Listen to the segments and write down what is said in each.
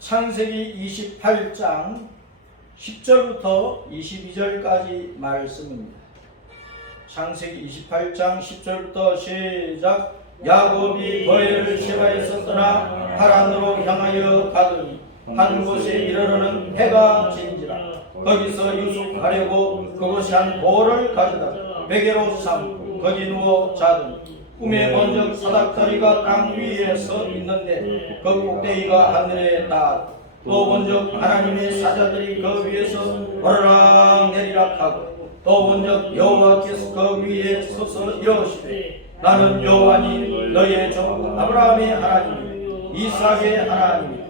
창세기 28장 10절부터 22절까지 말씀입니다. 창세기 28장 10절부터 시작. 야곱이 브에르시바에서 떠나 하란으로 향하여 가더니 한 곳에 이르러는 해가 진지라. 거기서 유숙하려고 그곳에 한 돌을 가져다 베개로 삼고 거기 누워 자더니 꿈에 번쩍 사닥다리가 땅 위에 서 있는데 그 꼭대기가 하늘에 닿았고 또 번쩍 하나님의 사자들이 그 위에서 오르락 내리락 하고 또 번쩍 여호와께서 그 위에 서서 이러시되 나는 여호와니 너의 종 아브라함의 하나님 이삭의 하나님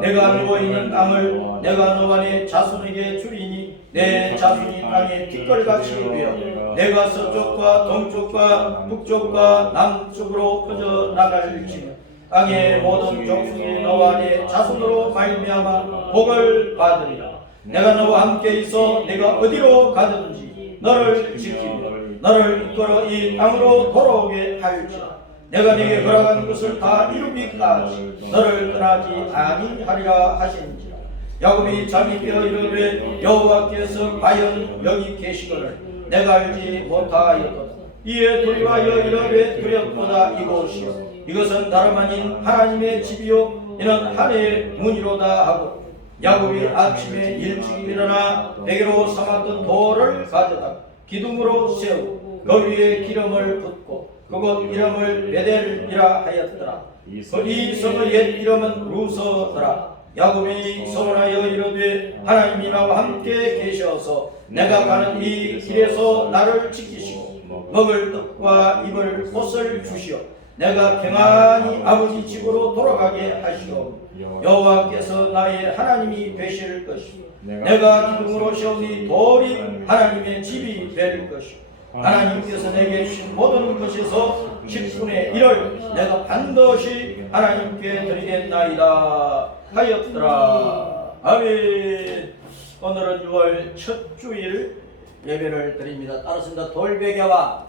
내가 누워있는 땅을 내가 너와 네 자손에게 주리니 내 자손이 땅에 티끌같이 되어 내가 서쪽과 동쪽과 북쪽과 남쪽으로 퍼져나갈지며 땅의 모든 족속이 너와 네 자손으로 말미암아 복을 받으리라. 내가 너와 함께 있어 내가 어디로 가든지 너를 지키며 너를 이끌어 이 땅으로 돌아오게 할지라. 내가 네게 허락한 것을 다 이루기까지 너를 떠나지 아니하리라 하시니라. 야곱이 잠이 깨어 이르되 여호와께서 과연 여기 계시거늘 내가 알지 못하였도다. 이에 두려워하여 이르되 두렵도다. 이곳이요 이것은 다름 아닌 하나님의 집이요 이는 하늘의 문이로다 하고 야곱이 아침에 일찍 일어나 베개로 삼았던 돌을 가져다 기둥으로 세우고 그 위에 기름을 붓고 그곳 이름을 베델이라 하였더라. 이 성의 옛 이름은 루서더라. 야곱이 서원하여 이르되 하나님이 나와 함께 계셔서 내가 가는 이 길에서 나를 지키시고 먹을 떡과 입을 옷을 주시어 내가 평안히 아버지 집으로 돌아가게 하시오. 여호와께서 나의 하나님이 되실 것이요 내가 기둥으로 세운 이 돌이 하나님의 집이 될 것이요 하나님께서 내게 주신 모든 것에서 10분의 1을 내가 반드시 하나님께 드리겠나이다 하였더라. 아멘. 오늘은 6월 첫 주일 예배를 드립니다. 따르습니다. 돌베개와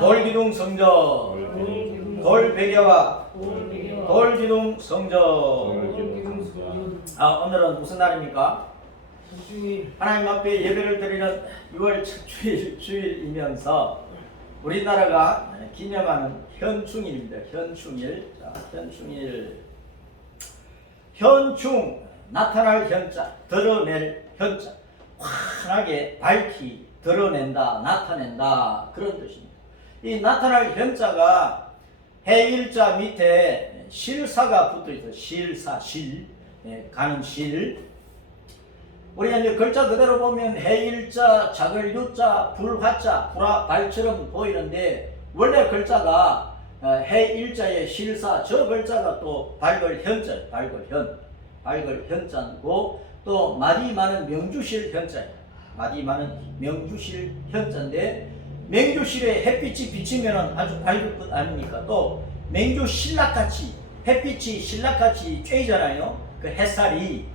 돌기둥 성전, 돌베개와 돌기둥 성전. 오늘은 무슨 날입니까? 하나님 앞에 예배를 드리는 6월 첫 주일이면서 우리나라가 기념하는 현충일입니다. 현충일. 자, 현충일. 현충, 나타날 현자, 드러낼 현자. 환하게 밝히 드러낸다, 나타낸다 그런 뜻입니다. 이 나타날 현자가 해일자 밑에 실사가 붙어있어요. 실사, 실, 가는 실. 우리가 이제 글자 그대로 보면 해일자, 작을 유자, 불화자, 불화, 발처럼 보이는데 원래 글자가 해일자의 실사, 저 글자가 또 밝을 현자, 밝을 현자고 또 말이 많은 명주실 현자예요. 말이 많은 명주실 현자인데 명주실에 햇빛이 비치면 아주 밝을 것 아닙니까? 또 명주신락같이 햇빛이 신락같이 쬐잖아요. 그 햇살이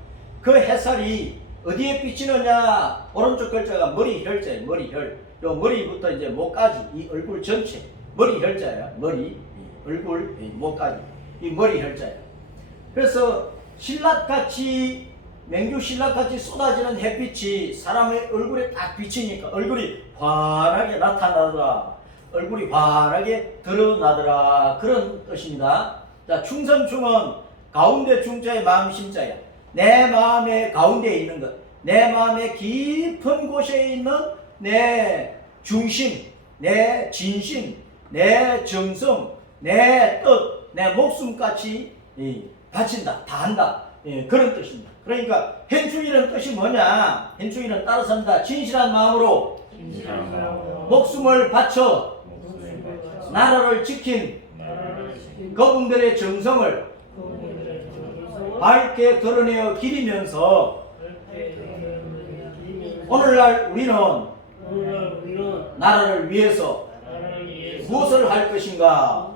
어디에 비치느냐? 오른쪽 글자가 머리혈자예요. 머리혈. 요 머리부터 이제 목까지 이 얼굴 전체 머리혈자예요. 머리, 얼굴, 목까지 이 머리혈자예요. 그래서 신락같이 맹주신락같이 쏟아지는 햇빛이 사람의 얼굴에 딱 비치니까 얼굴이 환하게 나타나더라. 얼굴이 환하게 드러나더라. 그런 뜻입니다. 자, 충성충은 가운데 중자의 마음 심자야. 내 마음의 가운데에 있는 것, 내 마음의 깊은 곳에 있는 내 중심, 내 진심, 내 정성, 내 뜻, 내 목숨같이 바친다, 다한다. 그런 뜻입니다. 그러니까 현충일은 뜻이 뭐냐? 현충일은 따라선다. 진실한 마음으로 목숨을 바쳐 나라를 지킨 그분들의 정성을 밝게 드러내어 기리면서 오늘날 우리는 나라를 위해서 무엇을 할 것인가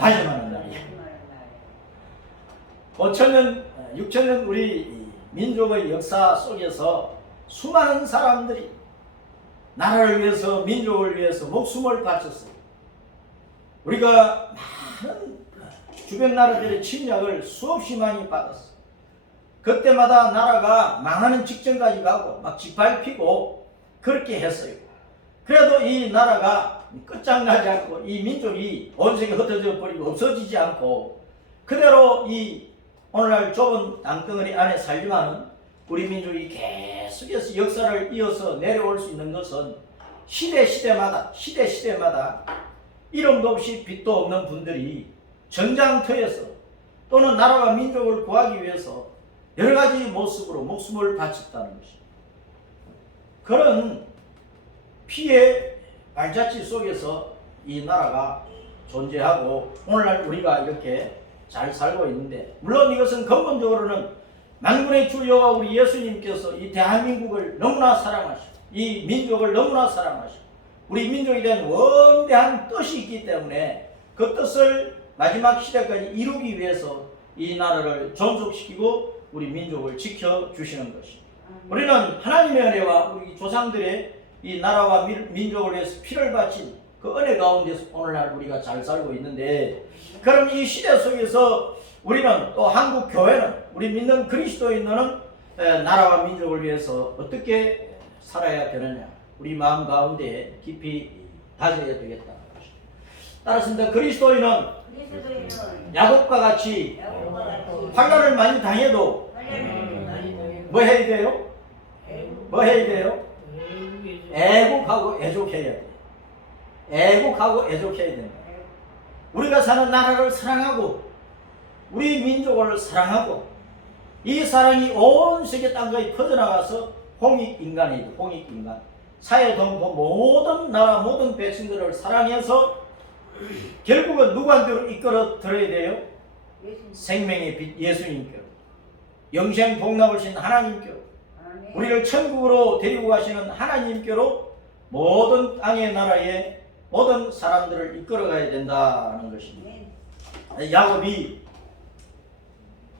다짐하는 날이야. 5천년, 6천년 우리 민족의 역사 속에서 수많은 사람들이 나라를 위해서, 민족을 위해서 목숨을 바쳤어요. 우리가 많은 주변 나라들의 침략을 수없이 많이 받았어. 그때마다 나라가 망하는 직전까지 가고 막 짓밟히고 그렇게 했어요. 그래도 이 나라가 끝장나지 않고 이 민족이 온 세계에 흩어져 버리고 없어지지 않고 그대로 이 오늘날 좁은 땅덩어리 안에 살지만은 우리 민족이 계속해서 역사를 이어서 내려올 수 있는 것은 시대마다 이름도 없이 빛도 없는 분들이 전장터에서 또는 나라와 민족을 구하기 위해서 여러 가지 모습으로 목숨을 바쳤다는 것입니다. 그런 피의 발자취 속에서 이 나라가 존재하고 오늘날 우리가 이렇게 잘 살고 있는데, 물론 이것은 근본적으로는 만군의 주 여호와 우리 예수님께서 이 대한민국을 너무나 사랑하시고 이 민족을 너무나 사랑하시고 우리 민족에 대한 원대한 뜻이 있기 때문에 그 뜻을 마지막 시대까지 이루기 위해서 이 나라를 존속시키고 우리 민족을 지켜주시는 것입니다. 우리는 하나님의 은혜와 우리 조상들의 이 나라와 민족을 위해서 피를 바친 그 은혜 가운데서 오늘날 우리가 잘 살고 있는데, 그럼 이 시대 속에서 우리는 또 한국 교회는 우리 믿는 그리스도인들은 나라와 민족을 위해서 어떻게 살아야 되느냐, 우리 마음 가운데 깊이 다져야 되겠다는 것입니다. 따라서 그리스도인은 야곱과 같이 환난을 많이 당해도 뭐 해야 돼요? 뭐 해야 돼요? 애국하고 애족해야 돼요. 애국하고 애족해야 된다. 우리가 사는 나라를 사랑하고 우리 민족을 사랑하고 이 사랑이 온 세계 땅까지 퍼져나가서 홍익인간이죠. 홍익인간. 사회동포 모든 나라 모든 백성들을 사랑해서 결국은 누구한테로 이끌어 들어야 돼요? 생명의 빛 예수님께로, 영생 복락을 신 하나님께로, 우리를 천국으로 데리고 가시는 하나님께로 모든 땅의 나라의 모든 사람들을 이끌어가야 된다는 것입니다. 야곱이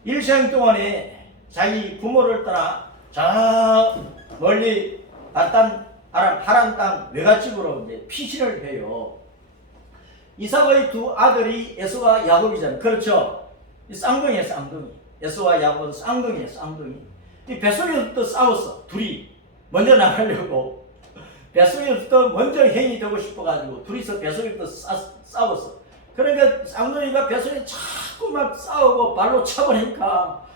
일생 동안에 자기 부모를 떠나 저 멀리 하란 땅 외갓집으로 이제 피신을 해요. 이삭의 두 아들이 에서와 야곱이잖아요. 그렇죠? 이 쌍둥이에요, 쌍둥이. 에서와 야곱은 쌍둥이에요, 쌍둥이. 이 뱃속에서부터 싸웠어. 둘이 먼저 나가려고 뱃속에서부터 먼저 행이 되고 싶어가지고 둘이서 뱃속에부터 싸웠어. 그러니까 쌍둥이가 뱃속에 자꾸 막 싸우고 발로 차버리니까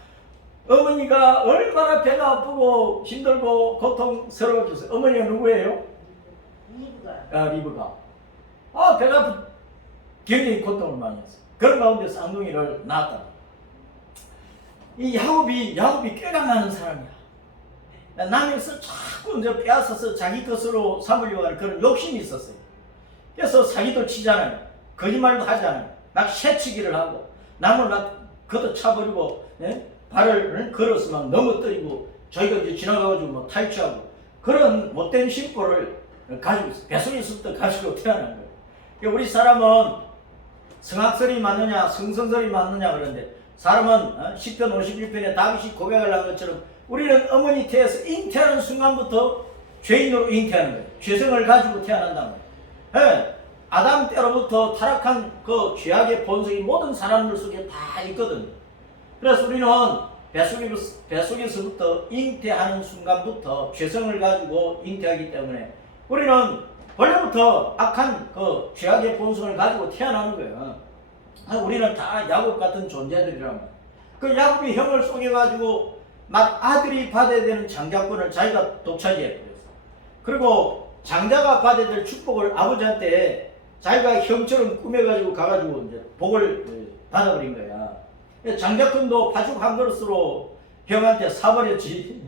어머니가 얼마나 배가 아프고 힘들고 고통스러워졌어요. 어머니가 누구예요? 리브가. 배가 아프 굉장히 고통을 많이 했어요. 그런 가운데 쌍둥이를 낳았다. 이 야곱이 꾀가 많은 사람이야. 남에서 자꾸 이제 빼앗아서 자기 것으로 삼으려고 하는 그런 욕심이 있었어요. 그래서 사기도 치잖아요. 거짓말도 하잖아요. 막 새치기를 하고 남을 막 걷어차버리고 발을 걸어서 막 넘어뜨리고 저희가 이제 지나가가지고 뭐 탈취하고 그런 못된 심보를 가지고 있어요. 뱃속에서부터 가지고 태어난 거예요. 그러니까 우리 사람은 성악설이 맞느냐 성선설이 맞느냐 그러는데, 사람은 시편 51편에 다윗이 고백을 한 것처럼 우리는 어머니 태에서 잉태하는 순간부터 죄인으로 잉태하는 거예요. 죄성을 가지고 태어난다는 거예요. 아담 때로부터 타락한 그 죄악의 본성이 모든 사람들 속에 다 있거든요. 그래서 우리는 뱃속에서부터 잉태하는 순간부터 죄성을 가지고 잉태하기 때문에 우리는 원래부터 악한 그 죄악의 본성을 가지고 태어나는 거예요. 우리는 다 야곱 같은 존재들이란 말이에요. 그 야곱이 형을 속여가지고 막 아들이 받아야 되는 장자권을 자기가 독차지해버렸어. 그리고 장자가 받아야 될 축복을 아버지한테 자기가 형처럼 꾸며가지고 가가지고 이제 복을 받아버린 거야. 장자권도 파죽 한 그릇으로 형한테 사버렸지.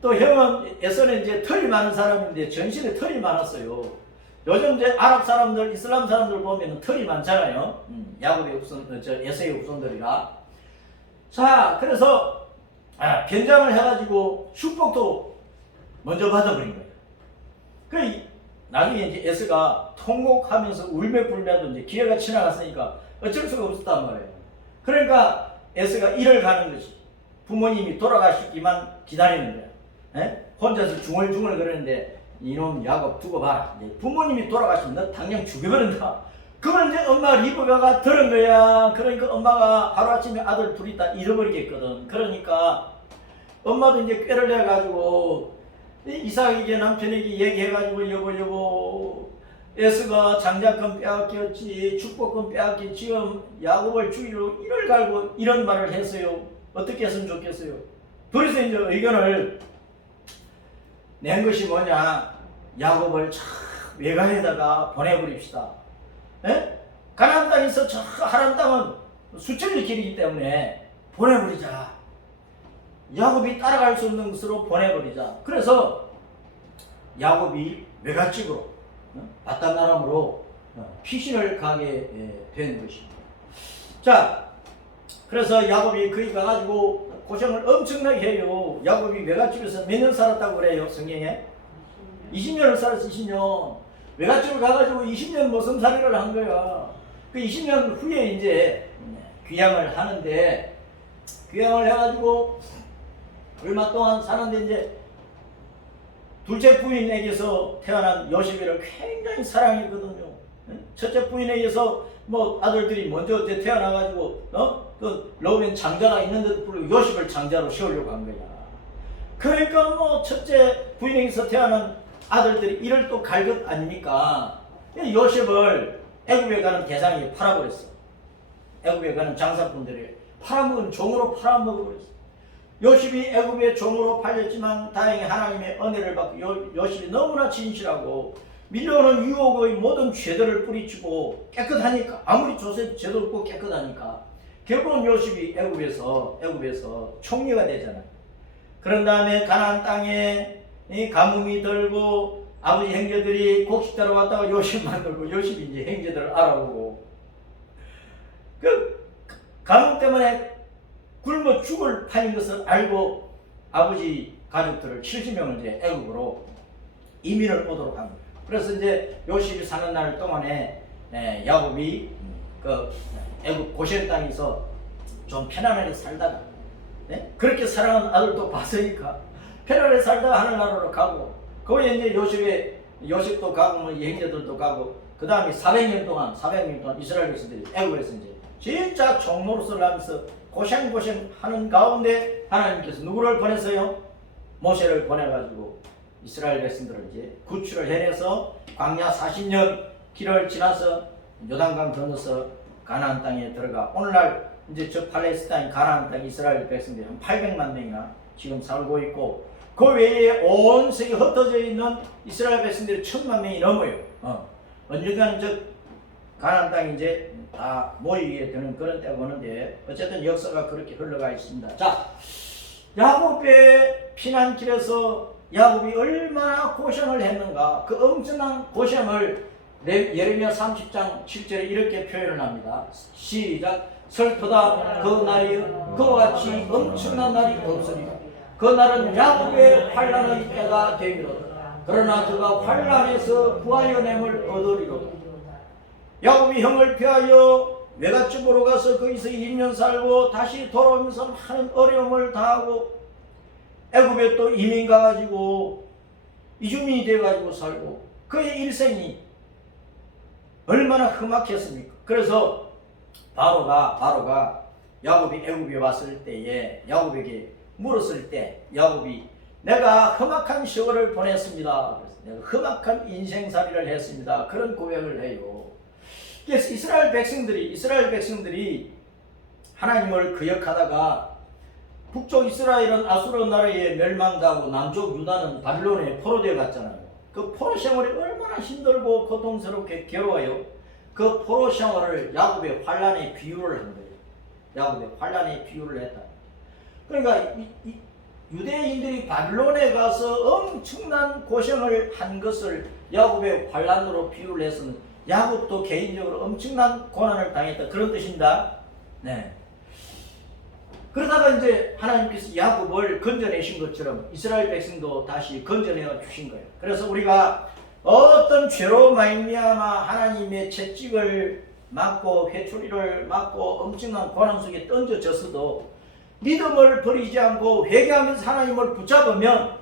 또 형은 예전에 이제 털이 많은 사람인데 전신에 털이 많았어요. 요즘 이제 아랍 사람들, 이슬람 사람들 보면 털이 많잖아요. 야곱의 에서의 후손들이라. 자, 그래서 변장을 해가지고 축복도 먼저 받아버린 거예요. 그 나중에 이제 에서가 통곡하면서 울며불며도 이제 기회가 지나갔으니까 어쩔 수가 없었단 말이에요. 그러니까 에서가 일을 가는 것이 부모님이 돌아가시기만 기다리는 거야. 혼자서 중얼중얼 그러는데 이놈 야곱 두고 봐라. 부모님이 돌아가시면 너 당장 죽여버린다. 그걸 이제 엄마 리브가가 들은 거야. 그러니까 엄마가 하루아침에 아들 둘이 다 잃어버리겠거든. 그러니까 엄마도 이제 꾀를 내가지고 이삭에게 남편에게 얘기해가지고 여보 에스가 장자권 빼앗겼지 축복권 빼앗기 지금 야곱을 죽이러 이를 갈고 이런 말을 했어요. 어떻게 했으면 좋겠어요? 그래서 이제 의견을 낸 것이 뭐냐, 야곱을 저 외곽에다가 보내버립시다. 에? 가나안 땅에서 저 하란 땅은 수천리 길이기 때문에 보내버리자. 야곱이 따라갈 수 없는 것으로 보내버리자. 그래서 야곱이 외갓집으로 바단나람으로 피신을 가게 된 것입니다. 자, 그래서 야곱이 거기 가가지고 고생을 엄청나게 해요. 야곱이 외갓집에서 몇 년 살았다고 그래요, 성경에? 20년을 살았어, 20년. 외갓집을 가가지고 20년 모성살이를 한 거야. 그 20년 후에 이제 귀향을 하는데, 귀향을 해가지고 얼마 동안 사는데 이제 둘째 부인에게서 태어난 요셉이를 굉장히 사랑했거든요. 첫째 부인에게서 뭐 아들들이 먼저 태어나가지고 그 러브엔 장자가 있는데도 불구하고 요셉을 장자로 세우려고 한 거야. 그러니까 뭐 첫째 부인에게서 태어난 아들들이 이를 또 갈 것 아닙니까? 요셉을 애굽에 가는 대상에 팔아버렸어. 애굽에 가는 장사꾼들이 팔아먹은 종으로 팔아먹어버렸어. 요셉이 애굽의 종으로 팔렸지만 다행히 하나님의 은혜를 받고 요셉이 너무나 진실하고 밀려오는 유혹의 모든 죄들을 뿌리치고 깨끗하니까, 아무리 조셉 죄도 없고 깨끗하니까 결국은 요셉이 애굽에서 총리가 되잖아요. 그런 다음에 가나안 땅에 가뭄이 들고 아버지 형제들이 곡식 따러 왔다가 요셉 만들고 요셉이 이제 형제들을 알아보고 그 가뭄 때문에 굶어 죽을 판인 것을 알고 아버지 가족들을 70명을 이제 애굽으로 이민을 오도록 합니다. 그래서 이제 요셉이 사는 날 동안에 야곱이 그 애굽 고센 땅에서 좀 편안하게 살다가 그렇게 사랑하는 아들도 봤으니까 편안하게 살다가 하늘나라로 가고 거기에 이제 요셉도 가고 뭐 형제들도 가고 그 다음에 400년 동안 이스라엘 백성들이 애굽에서 이제 진짜 종노릇을 하면서 고생하는 가운데 하나님께서 누구를 보냈어요? 모세를 보내가지고 이스라엘 백성들을 이제 구출을 해내서 광야 40년 길을 지나서 요단강 건너서 가나안 땅에 들어가 오늘날 이제 저 팔레스타인 가나안 땅 이스라엘 백성들이 한 800만 명이나 지금 살고 있고 그 외에 온 세계에 흩어져 있는 이스라엘 백성들이 1000만 명이 넘어요. 언젠가는 저 가나안 땅이 이제 다 모이게 되는 그런 때가 오는데 어쨌든 역사가 그렇게 흘러가 있습니다. 자, 야곱의 피난길에서 야곱이 얼마나 고생을 했는가, 그 엄청난 고생을 예레미야 30장 7절에 이렇게 표현을 합니다. 시작. 슬프다 그 날이 그와 같이 엄청난 날이 없으리라. 그 날은 야곱의 환난의 때가 되리로다. 그러나 그가 환난에서 구하여냄을 얻으리로다. 야곱이 형을 피하여 외갓집으로 가서 거기서 2년 살고 다시 돌아오면서 많은 어려움을 당하고 애굽에 또 이민 가가지고 이주민이 되어가지고 살고 그의 일생이 얼마나 험악했습니까? 그래서 바로가 야곱이 애굽에 왔을 때에 야곱에게 물었을 때 야곱이 내가 험악한 세월을 보냈습니다. 내가 험악한 인생살이를 했습니다. 그런 고백을 해요. 그래서 이스라엘 백성들이 하나님을 거역하다가 북쪽 이스라엘은 아수르 나라에 멸망당하고 남쪽 유다는 바빌론에 포로되어 갔잖아요. 그 포로 생활이 얼마나 힘들고 고통스럽게 괴로워요. 그 포로 생활을 야곱의 환난에 비유를 한 거예요. 야곱의 환난에 비유를 했다. 그러니까 유대인들이 바빌론에 가서 엄청난 고생을 한 것을 야곱의 환난으로 비유를 해서는 야곱도 개인적으로 엄청난 고난을 당했다, 그런 뜻입니다. 네. 그러다가 이제 하나님께서 야곱을 건져내신 것처럼 이스라엘 백성도 다시 건져내어 주신 거예요. 그래서 우리가 어떤 죄로 말미암아 하나님의 채찍을 맞고 회초리를 맞고 엄청난 고난 속에 던져졌어도 믿음을 버리지 않고 회개하면서 하나님을 붙잡으면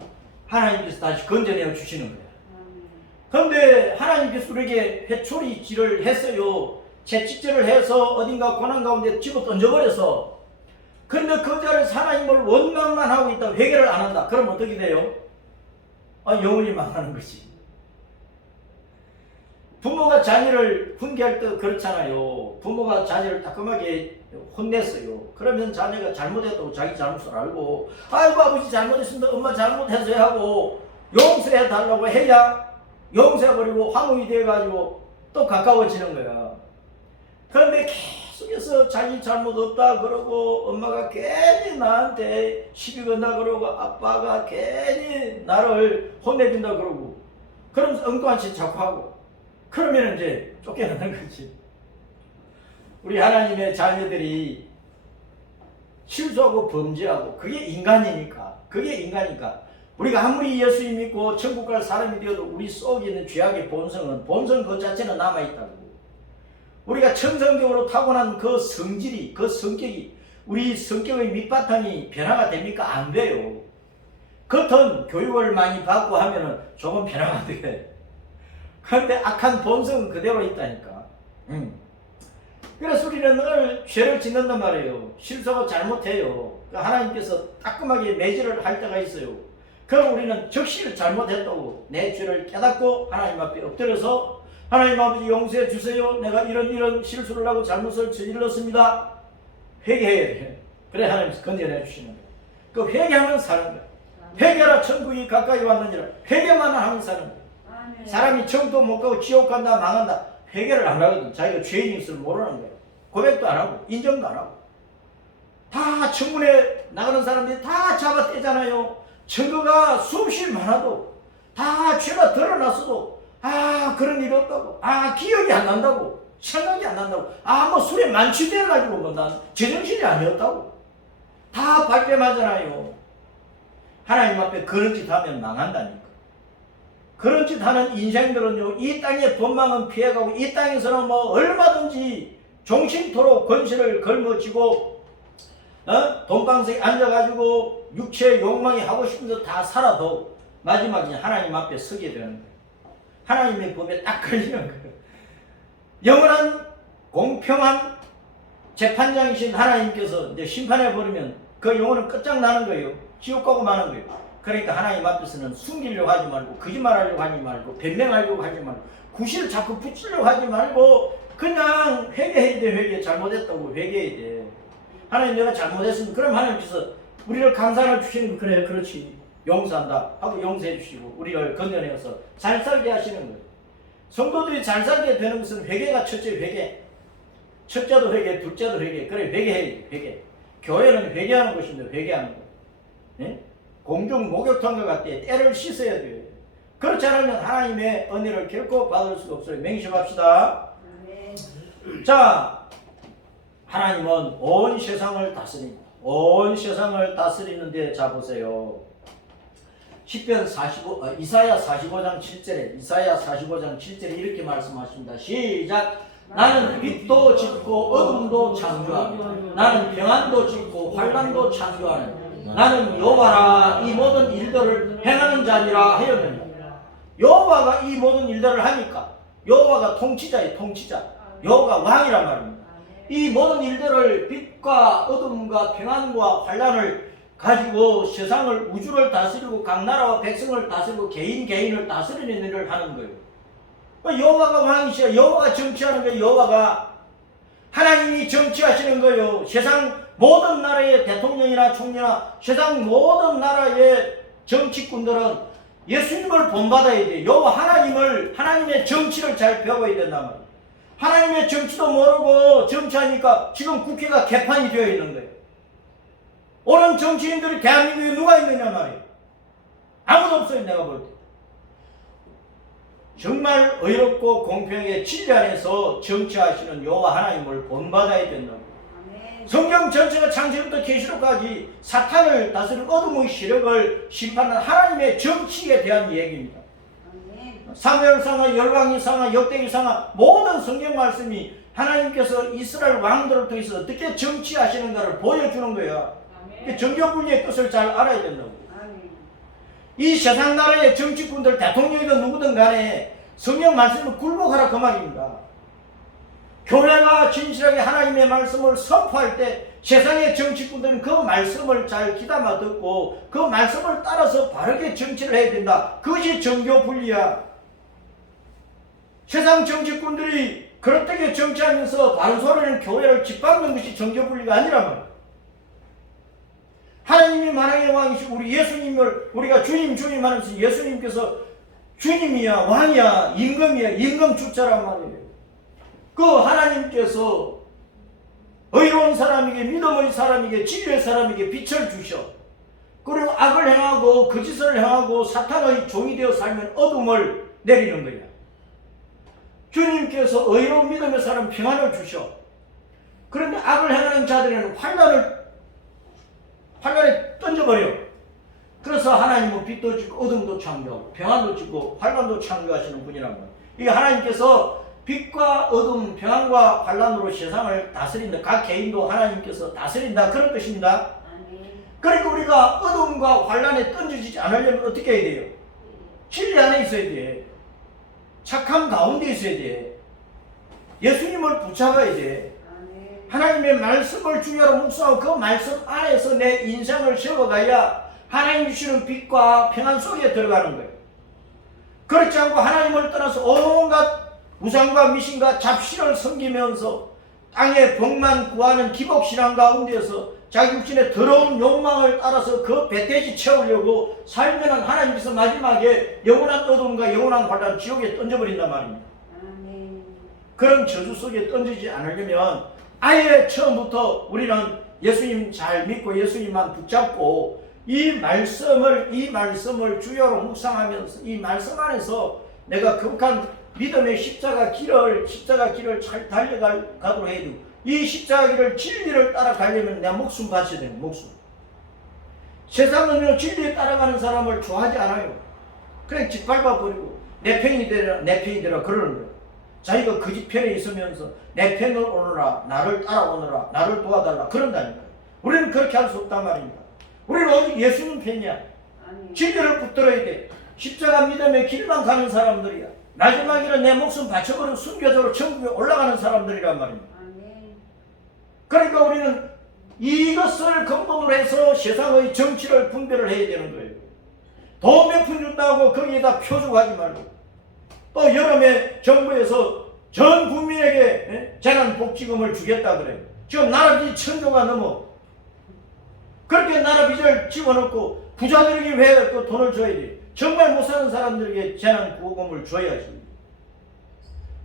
하나님께서 다시 건져내어 주시는 거예요. 그런데 하나님께서 우리에게 회초리질을 했어요. 채찍질을 해서 어딘가 고난 가운데 집어 던져버려서. 그런데 그 자리에서 하나님을 원망만 하고 있다. 회개를 안 한다. 그럼 어떻게 돼요? 영원히 망하는 거지. 부모가 자녀를 훈계할 때 그렇잖아요. 부모가 자녀를 따끔하게 혼냈어요. 그러면 자녀가 잘못했다고 자기 잘못을 알고, 아이고 아버지 잘못했습니다, 엄마 잘못했어요 하고 용서해 달라고 해야 용서해버리고 화목이 돼가지고 또 가까워지는 거야. 그런데 계속해서 자기 잘못 없다 그러고, 엄마가 괜히 나한테 시비 건다 그러고, 아빠가 괜히 나를 혼내준다 그러고, 그러면서 엉뚱한 짓 자꾸 하고, 그러면 이제 쫓겨나는 거지. 우리 하나님의 자녀들이 실수하고 범죄하고, 그게 인간이니까. 우리가 아무리 예수 믿고 천국 갈 사람이 되어도 우리 속에 있는 죄악의 본성 그 자체는 남아있다고. 우리가 천성적으로 타고난 그 성질이, 그 성격이, 우리 성격의 밑바탕이 변화가 됩니까? 안 돼요. 겉은 교육을 많이 받고 하면은 조금 변화가 돼. 그런데 악한 본성은 그대로 있다니까. 그래서 우리는 늘 죄를 짓는단 말이에요. 실수하고 잘못해요. 하나님께서 따끔하게 매질을 할 때가 있어요. 그럼 우리는 적시를 잘못했다고 내 죄를 깨닫고 하나님 앞에 엎드려서, 하나님 아버지 용서해 주세요. 내가 이런 실수를 하고 잘못을 저질렀습니다. 회개해야 돼. 그래 하나님께서 건져내 주시는 거예요. 그 회개하면 사는 거예요. 회개하라 천국이 가까이 왔느니라. 회개만 하면 사는 거예요. 사람이 천국도 못 가고 지옥 간다 망한다 회개를 안 하거든. 자기가 죄인인 것을 모르는 거예요. 고백도 안 하고 인정도 안 하고. 다 천국에 나가는 사람들이 다 잡아떼잖아요. 증거가 수없이 많아도, 다 죄가 드러났어도 그런 일이 없다고, 기억이 안 난다고, 생각이 안 난다고, 뭐 술에 만취돼가지고 뭐 난 제정신이 아니었다고 다 발뺌하잖아요. 하나님 앞에 그런 짓 하면 망한다니까. 그런 짓 하는 인생들은요, 이 땅의 본망은 피해가고, 이 땅에서는 뭐 얼마든지 종신토록 권세를 걸머쥐고, 돈방석에 앉아가지고 육체의 욕망이 하고 싶은 대로 다 살아도 마지막에 하나님 앞에 서게 되는 거예요. 하나님의 법에 딱 걸리는 거예요. 영원한 공평한 재판장이신 하나님께서 이제 심판해 버리면 그 영혼은 끝장나는 거예요. 지옥 가고 마는 거예요. 그러니까 하나님 앞에서는 숨기려고 하지 말고, 거짓말하려고 하지 말고, 변명하려고 하지 말고, 구실을 자꾸 붙이려고 하지 말고, 그냥 회개해야 돼. 회개. 잘못했다고 회개해야 돼. 하나님 내가 잘못했으면, 그럼 하나님께서 우리를 감사를 주시는, 그래 그렇지 용서한다 하고 용서해 주시고 우리를 건져내어서 잘 살게 하시는 거예요. 성도들이 잘 살게 되는 것은 회개가 첫째. 회개. 첫째도 회개, 둘째도 회개. 그래 회개해야 돼. 회개. 교회는 회개하는 것입니다. 회개하는 거. 네? 공중 목욕탕과 같대. 때를 씻어야 돼요. 그렇지 않으면 하나님의 은혜를 결코 받을 수가 없어요. 맹심합시다. 자, 하나님은 온 세상을 다스립니다. 온 세상을 다스리는데, 자 보세요. 이사야 45장 7절에 이렇게 말씀하십니다. 시작. 나는 빛도 짓고 어둠도 창조하고, 나는 평안도 짓고 환난도 창조하는, 나는 여호와라 이 모든 일들을 행하는 자니라 하였느니라. 여호와가 이 모든 일들을 하니까, 여호와가 통치자예요. 통치자. 여호와가 왕이란 말입니다. 이 모든 일들을, 빛과 어둠과 평안과 환난을 가지고 세상을, 우주를 다스리고 각 나라와 백성을 다스리고 개인을 다스리는 일을 하는 거예요. 여호와가 왕이시여. 여호와가 정치하는 거예요. 여호와가 하나님이 정치하시는 거예요. 세상 모든 나라의 대통령이나 총리나 세상 모든 나라의 정치꾼들은 예수님을 본받아야 돼요. 여호와 하나님의 정치를 잘 배워야 된단 말이에요. 하나님의 정치도 모르고 정치하니까 지금 국회가 개판이 되어 있는 거예요. 오는 정치인들이 대한민국에 누가 있느냐 말이에요. 아무도 없어요. 내가 볼 때. 정말 의롭고 공평하게 진리 안에서 정치하시는 여호와 하나님을 본받아야 된다고. 성경 전체가 창세부터 계시록까지 사탄을 다스리는 어둠의 세력을 심판하는 하나님의 정치에 대한 얘기입니다. 사무엘상하, 열왕기상하, 역대기상하 모든 성경 말씀이 하나님께서 이스라엘 왕들을 통해서 어떻게 정치하시는가를 보여주는 거야. 정교분리의 뜻을 잘 알아야 된다고. 이 세상 나라의 정치꾼들, 대통령이든 누구든 간에 성경 말씀을 굴복하라 그 말입니다. 교회가 진실하게 하나님의 말씀을 선포할 때 세상의 정치꾼들은 그 말씀을 잘 귀담아 듣고 그 말씀을 따라서 바르게 정치를 해야 된다. 그것이 정교 분리야. 세상 정치꾼들이 그렇게 정치하면서 바른 소리는 교회를 짓밟는 것이 정교 분리가 아니란 말이야. 하나님이 만왕의 왕이시고 우리 예수님을 우리가 주님 주님 하면서 예수님께서 주님이야 왕이야 임금이야 임금 주자란 말이에요. 그 하나님께서 의로운 사람에게 믿음의 사람에게 진리의 사람에게 빛을 주셔. 그리고 악을 행하고 거짓을 행하고 사탄의 종이 되어 살면 어둠을 내리는 거야. 주님께서 의로운 믿음의 사람 평안을 주셔. 그런데 악을 행하는 자들에는 환란에 던져버려. 그래서 하나님은 빛도 주고 어둠도 창조하고 평안도 주고 환란도 창조하시는 분이란 말이에요. 이게 하나님께서 빛과 어둠, 평안과 환란으로 세상을 다스린다. 각 개인도 하나님께서 다스린다. 그런 뜻입니다. 그러니까 우리가 어둠과 환란에 던져지지 않으려면 어떻게 해야 돼요? 진리 안에 있어야 돼. 착함 가운데 있어야 돼. 예수님을 붙잡아야 돼. 하나님의 말씀을 중요로 묵상하고 그 말씀 안에서 내 인생을 세워가야 하나님 주시는 빛과 평안 속에 들어가는 거예요. 그렇지 않고 하나님을 떠나서 온갖 우상과 미신과 잡신을 섬기면서 땅의 복만 구하는 기복신앙 가운데서 자기 육신의 더러운 욕망을 따라서 그 배태지 채우려고 살면은 하나님께서 마지막에 영원한 어둠과 영원한 환란 지옥에 던져버린단 말입니다. 그런 저주 속에 던지지 않으려면 아예 처음부터 우리는 예수님 잘 믿고 예수님만 붙잡고 이 말씀을 주요로 묵상하면서 이 말씀 안에서 내가 극한 믿음의 십자가 길을 잘 달려가도록 해야 되고 이 십자가 길을 진리를 따라가려면 내 목숨 바쳐야 되는 목숨. 세상은요 진리에 따라가는 사람을 좋아하지 않아요. 그냥 짓밟아버리고 내 편이 되라 그러는 거예요. 자기가 거짓 편에 있으면서 내 편을 오너라 나를 따라오너라 나를 도와달라 그런다니까요. 우리는 그렇게 할 수 없단 말입니다. 우리는 오직 예수님 편이야. 진리를 붙들어야 돼. 십자가 믿음의 길만 가는 사람들이야. 마지막에는 내 목숨 바쳐버리고 순교자로 천국에 올라가는 사람들이란 말입니다. 그러니까 우리는 이것을 근본으로 해서 세상의 정치를 분별을 해야 되는 거예요. 돈 몇 푼 준다고 거기에다 표적하지 말고 또 여름에 정부에서 전 국민에게 재난복지금을 주겠다 그래요. 지금 나라빚 1,000조가 넘어. 그렇게 나라빚을 집어넣고 부자들에게 왜 그 돈을 줘야 돼? 정말 못 사는 사람들에게 재난구호금을 줘야지.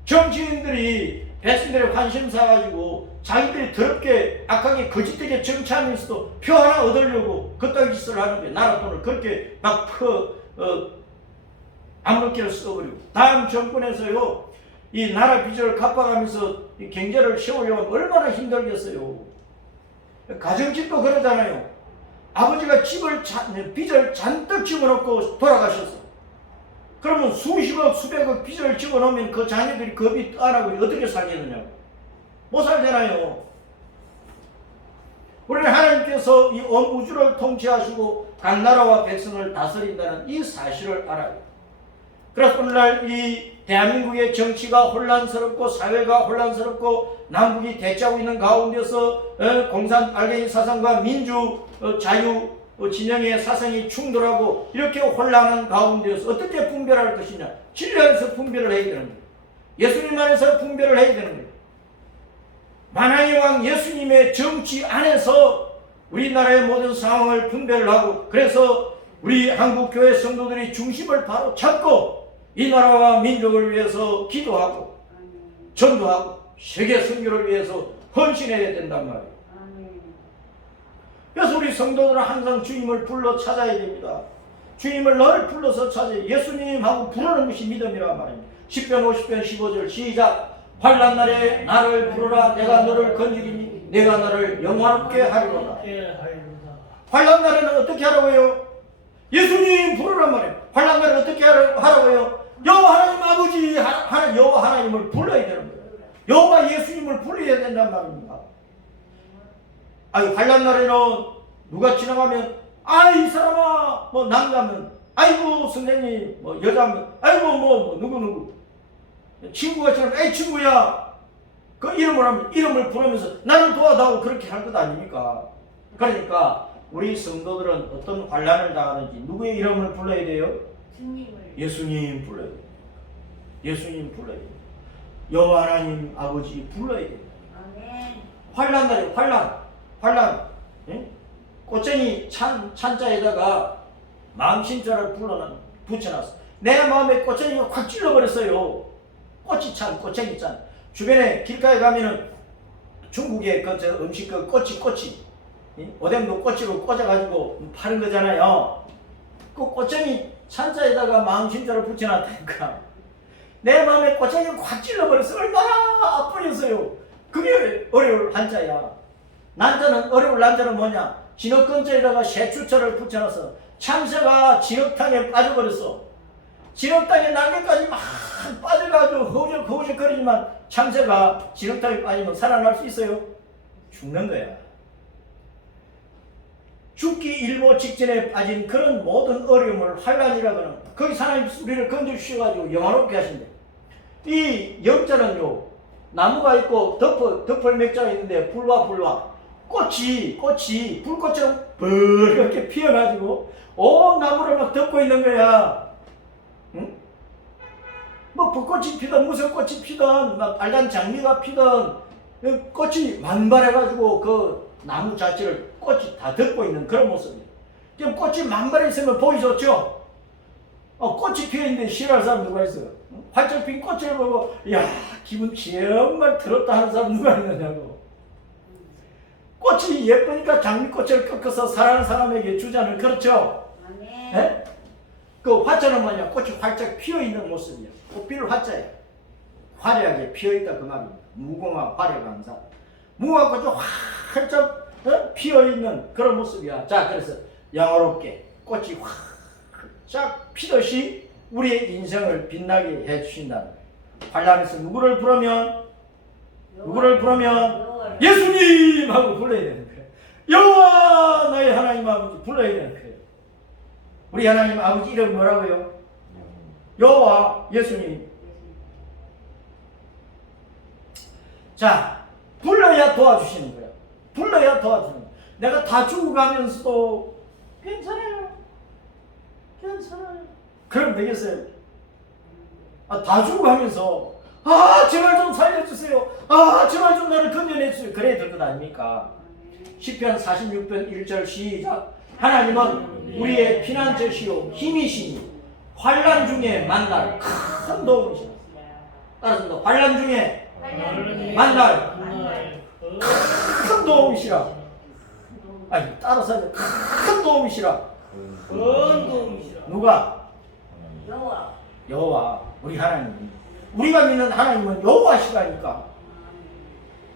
정치인들이 백성들의 관심사 가지고 자기들이 더럽게 악하게 거짓되게 정치하면서도 표 하나 얻으려고 그따위 짓을 하는 거예요. 나라 돈을 그렇게 막 아무렇게나 써버리고 다음 정권에서요 이 나라 빚을 갚아가면서 이 경제를 세우려면 얼마나 힘들겠어요. 가정집도 그러잖아요. 아버지가 빚을 잔뜩 집어넣고 돌아가셨어. 그러면 수십억 수백억 빚을 집어넣으면 그 자녀들이 그 빚 안하고 어떻게 살겠느냐고. 못 살잖아요. 우리는 하나님께서 이 온 우주를 통치하시고 각 나라와 백성을 다스린다는 이 사실을 알아요. 그래서 오늘날 이 대한민국의 정치가 혼란스럽고 사회가 혼란스럽고 남북이 대치하고 있는 가운데서 공산 빨갱이 사상과 민주 자유 진영의 사상이 충돌하고 이렇게 혼란한 가운데서 어떻게 분별할 것이냐. 진리 안에서 분별을 해야 되는 거예요. 예수님 안에서 분별을 해야 되는 거예요. 만왕의 왕 예수님의 정치 안에서 우리나라의 모든 상황을 분별을 하고 그래서 우리 한국교회 성도들이 중심을 바로 잡고 이 나라와 민족을 위해서 기도하고 전도하고 세계 선교를 위해서 헌신해야 된단 말이에요. 그래서 우리 성도들은 항상 주님을 불러 찾아야 됩니다. 주님을 늘 불러서 찾아야 예수님하고 부르는 것이 믿음이란 말입니다. 10편 50편 15절 시작. 환난 날에 나를 부르라 내가 너를 건지리니 내가 너를 영화롭게 하리로다. 환난 날에는 어떻게 하라고요? 예수님 부르란 말이에요. 환난 날에 어떻게 하라고요? 여호와 하나님 아버지 여호와 하나님을 불러야 되는 거예요. 여호와 예수님을 불러야 된단 말입니다. 아유 환난 날에는 누가 지나가면 이 사람아 뭐 남자면 아이고 선생님 뭐 여자면 아이고 뭐 누구 친구가처럼 에이 친구야 그 이름을 하면 이름을 부르면서 나를 도와다오 그렇게 할 것 아닙니까? 그러니까 우리 성도들은 어떤 환난을 당하는지 누구의 이름을 불러야 돼요? 주님을. 예수님 불러야 돼요. 예수님 불러야 돼요. 여호와 하나님 아버지 불러야 돼요. 아멘. 환난 날에 환난 예? 꽃쟁이 찬자에다가 망신자를 붙여놨어. 내 마음에 꽃쟁이가 확 찔러버렸어요. 꽃쟁이 찬. 주변에 길가에 가면은 중국의 그 음식 그 꼬치 오뎅도 꼬치로 꽂아가지고 파는 거잖아요. 그 꽃쟁이 찬자에다가 망신자를 붙여놨다니까. 내 마음에 꽃쟁이가 확 찔러버렸어. 얼마나 아프겠어요. 그게 어려울 한자야. 난자는 어려울 난자는 뭐냐? 진흙근처에다가 새추철을 붙여놔서 참새가 진흙탕에 빠져버렸어. 진흙탕에 날개까지 막 빠져가지고 허우적거리지만 참새가 진흙탕에 빠지면 살아날 수 있어요? 죽는 거야. 죽기 일보 직전에 빠진 그런 모든 어려움을 환난이라고는 거기서 하나님 우리를 건져주셔가지고 영화롭게 하신대. 이 영자는요 나무가 있고 덮을 맥자가 있는데 불과 꽃이 불꽃처럼 벌겋게 피어가지고 온 나무를 막 덮고 있는 거야. 응? 뭐 벚꽃이 피든 무슨 꽃이 피든 막 빨간 장미가 피든 꽃이 만발해가지고 그 나무 자체를 꽃이 다 덮고 있는 그런 모습이에요. 그럼 꽃이 만발해 있으면 보기 좋죠? 꽃이 피어있는데 싫어할 사람 누가 있어요? 활짝 핀 꽃을 보고 야 기분 정말 들었다 하는 사람 누가 있느냐고. 꽃이 예쁘니까 장미꽃을 꺾어서 사랑하는 사람에게 주자는 그렇죠? 아멘. 네? 그 화자는 뭐냐? 꽃이 활짝 피어있는 모습이야. 꽃필 화자야. 화려하게 피어있다 그 말입니다. 무궁화 화려강사. 무궁화 꽃이 활짝 피어있는 그런 모습이야. 자 그래서 영화롭게 꽃이 활짝 피듯이 우리의 인생을 빛나게 해주신다는 거예요. 환난에서 누구를 부르면 예수님 하고 불러야 되는 거예요. 여호와 나의 하나님 아버지 불러야 되는 거예요. 우리 하나님 아버지 이름 뭐라고요? 여호와 예수님. 자 불러야 도와주시는 거예요. 불러야 도와주는 거예요. 내가 다 죽어가면서도 괜찮아요. 그럼 되겠어요? 다 죽어가면서 제발 좀 살려주세요. 제발 좀 나를 건져내주세요. 그래야 될 것 아닙니까? 시편 46편 1절 시작. 하나님은 우리의 피난처시요 힘이시니 환난 중에 만날 큰 도움이시라. 따라서 환난 중에 만날 큰 도움이시라. 아니 따라서 큰 도움이시라. 누가? 여호와 우리 하나님. 우리가 믿는 하나님은 여호와시라니까.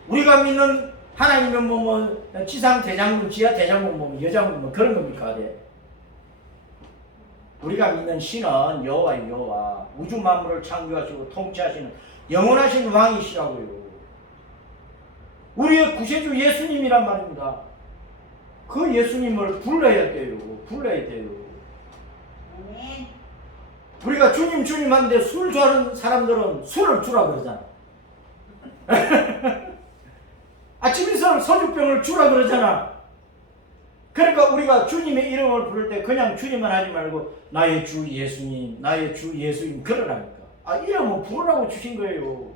우리가 믿는 하나님은 뭐 지상 대장군, 지하 대장군, 뭐 여장군 뭐 그런 겁니까? 네. 우리가 믿는 신은 여호와예요. 여호와. 우주 만물을 창조하시고 통치하시는 영원하신 왕이시라고요. 우리의 구세주 예수님이란 말입니다. 그 예수님을 불러야 돼요. 아멘. 우리가 주님 하는데 술 좋아하는 사람들은 술을 주라 그러잖아. 아침에서 소주병을 주라 그러잖아. 그러니까 우리가 주님의 이름을 부를 때 그냥 주님만 하지 말고 나의 주 예수님, 나의 주 예수님 그러라니까. 이름을 부르라고 주신 거예요.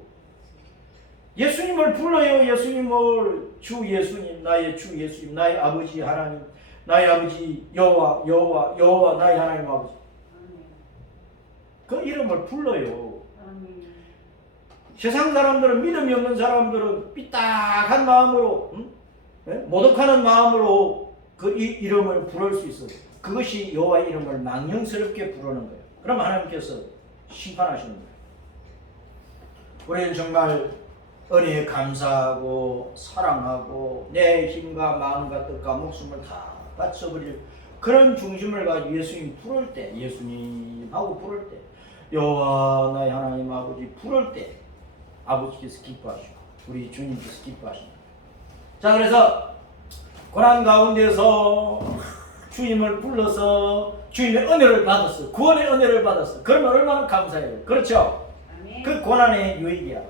예수님을 불러요. 예수님을 주 예수님, 나의 주 예수님, 나의 아버지 하나님, 나의 아버지 여호와 나의 하나님 아버지. 그 이름을 불러요. 세상 사람들은 믿음이 없는 사람들은 삐딱한 마음으로 모독하는 마음으로 그 이름을 부를 수 있어요. 그것이 여호와의 이름을 망령스럽게 부르는 거예요. 그럼 하나님께서 심판하시는 거예요. 우리는 정말 은혜에 감사하고 사랑하고 내 힘과 마음과 뜻과 목숨을 다 바쳐버릴 그런 중심을 가지고 예수님 부를 때, 예수님 하고 부를 때, 여호와 나의 하나님 아버지 부를 때 아버지께서 기뻐하시고 우리 주님께서 기뻐하십니다. 자 그래서 고난 가운데서 주님을 불러서 주님의 은혜를 받았어. 구원의 은혜를 받았어. 그러면 얼마나 감사해요. 그렇죠? 아멘. 그 고난의 유익이야.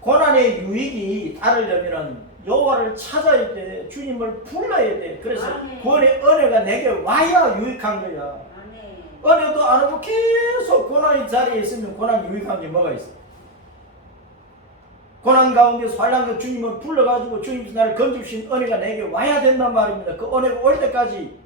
고난의 유익이 따르려면은 여호와를 찾아야 돼. 주님을 불러야 돼. 그래서 아멘. 구원의 은혜가 내게 와야 유익한 거야. 아멘. 은혜도 안 오고 계속 고난의 자리에 있으면 고난 유익한 게 뭐가 있어? 고난 가운데서 환난과 주님을 불러가지고 주님께서 나를 건져주신 은혜가 내게 와야 된단 말입니다. 그 은혜가 올 때까지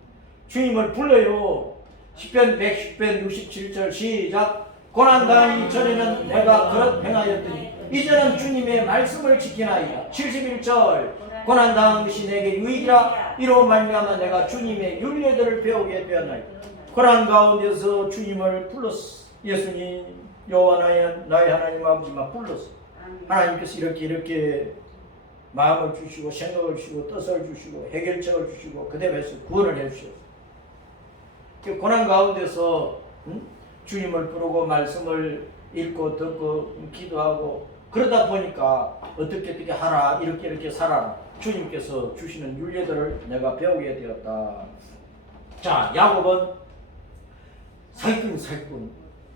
주님을 불러요. 시편 110편 67절 시작. 고난당하기 전에는 내가 그릇 행하였더니 이제는 주님의 말씀을 지키나이다. 71절 고난당한 것이 내게 유익이라 이로 말미암아 내가 주님의 윤례들을 배우게 되었나이다. 고난 가운데서 주님을 불렀어. 예수님 여호와 나의 하나님 아버지만 불렀어. 하나님께서 이렇게 마음을 주시고 생각을 주시고 뜻을 주시고 해결책을 주시고 그 대에서 구원을 해주셨어. 고난 가운데서 주님을 부르고 말씀을 읽고 듣고 기도하고 그러다 보니까 어떻게 하라 이렇게 살아라. 주님께서 주시는 윤례들을 내가 배우게 되었다. 자, 야곱은 사기꾼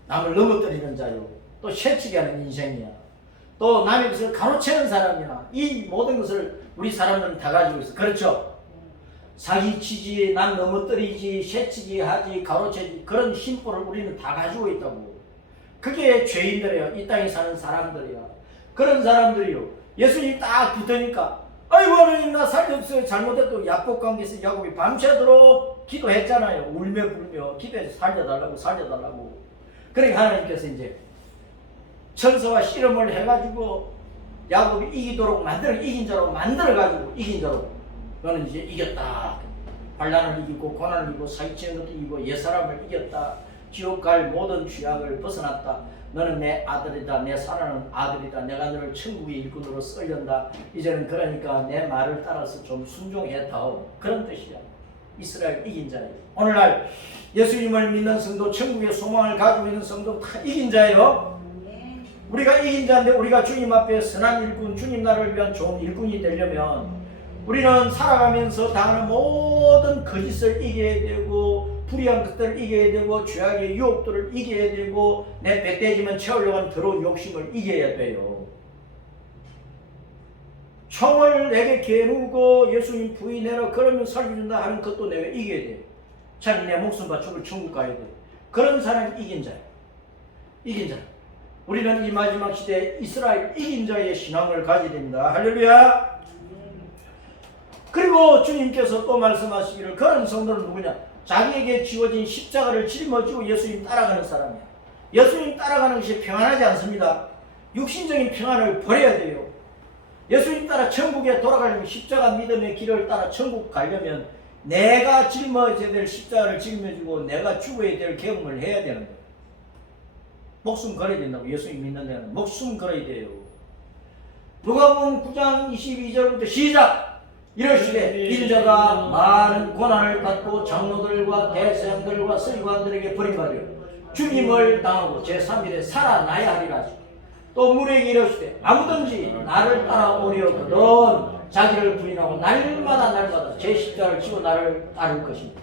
남을 넘어뜨리는 자요. 또 새치게 하는 인생이야. 또 남의 것을 가로채는 사람이야. 이 모든 것을 우리 사람들은 다 가지고 있어. 그렇죠? 사기치지, 남 넘어뜨리지, 새치기 하지, 가로채지 그런 심보를 우리는 다 가지고 있다고. 그게 죄인들이에요. 이 땅에 사는 사람들이야. 그런 사람들이요. 예수님 딱 붙으니까 아이고 하나님 나 살려주세요. 잘못했다고 약속 관계에서 야곱이 밤새도록 기도했잖아요. 울며 불며 기도해서 살려달라고. 그러니까 하나님께서 이제 천사와 씨름을 해가지고 야곱이 이기도록 이긴 자로 만들어가지고 이긴 자로 너는 이제 이겼다. 반란을 이기고 고난을 이기고 사기치는 것도 이기고 옛사람을 이겼다. 지옥 갈 모든 죄악을 벗어났다. 너는 내 아들이다. 내 사랑하는 아들이다. 내가 너를 천국의 일꾼으로 썰련다. 이제는 그러니까 내 말을 따라서 좀 순종해다오. 그런 뜻이야. 이스라엘 이긴 자예요. 오늘날 예수님을 믿는 성도, 천국의 소망을 가지고 있는 성도 다 이긴 자예요. 우리가 이긴 자인데 우리가 주님 앞에 선한 일꾼, 주님 나라를 위한 좋은 일꾼이 되려면 우리는 살아가면서 당하는 모든 거짓을 이겨야 되고 불의한 것들을 이겨야 되고 죄악의 유혹들을 이겨야 되고 내 배때지면 채우려고 하는 더러운 욕심을 이겨야 돼요. 총을 내게 겨누고 예수님 부인해라 그러면 살려준다 하는 것도 내가 이겨야 돼. 차라리 내 목숨 바치고 천국 가야 돼. 그런 사람이 이긴 자야. 이긴 자. 우리는 이 마지막 시대에 이스라엘 이긴 자의 신앙을 가져야 됩니다. 할렐루야. 그리고 주님께서 또 말씀하시기를 그런 성도는 누구냐? 자기에게 지워진 십자가를 짊어지고 예수님 따라가는 사람이야. 예수님 따라가는 것이 평안하지 않습니다. 육신적인 평안을 버려야 돼요. 예수님 따라 천국에 돌아가려면 십자가 믿음의 길을 따라 천국 가려면 내가 짊어져야 될 십자가를 짊어지고 내가 죽어야 될 경험을 해야 되는 거예요. 목숨 걸어야 된다고. 예수님 믿는 데는 목숨 걸어야 돼요. 누가복음 9장 22절부터 시작. 이러시되 인자가 많은 고난을 받고 장로들과 대제사장들과 서기관들에게 버림받으려 죽임을 당하고 제3일에 살아나야 하리라. 또 무리에게 이러시되 아무든지 나를 따라오려거든 자기를 부인하고 날마다 제 십자가를 지고 나를 따를 것입니다.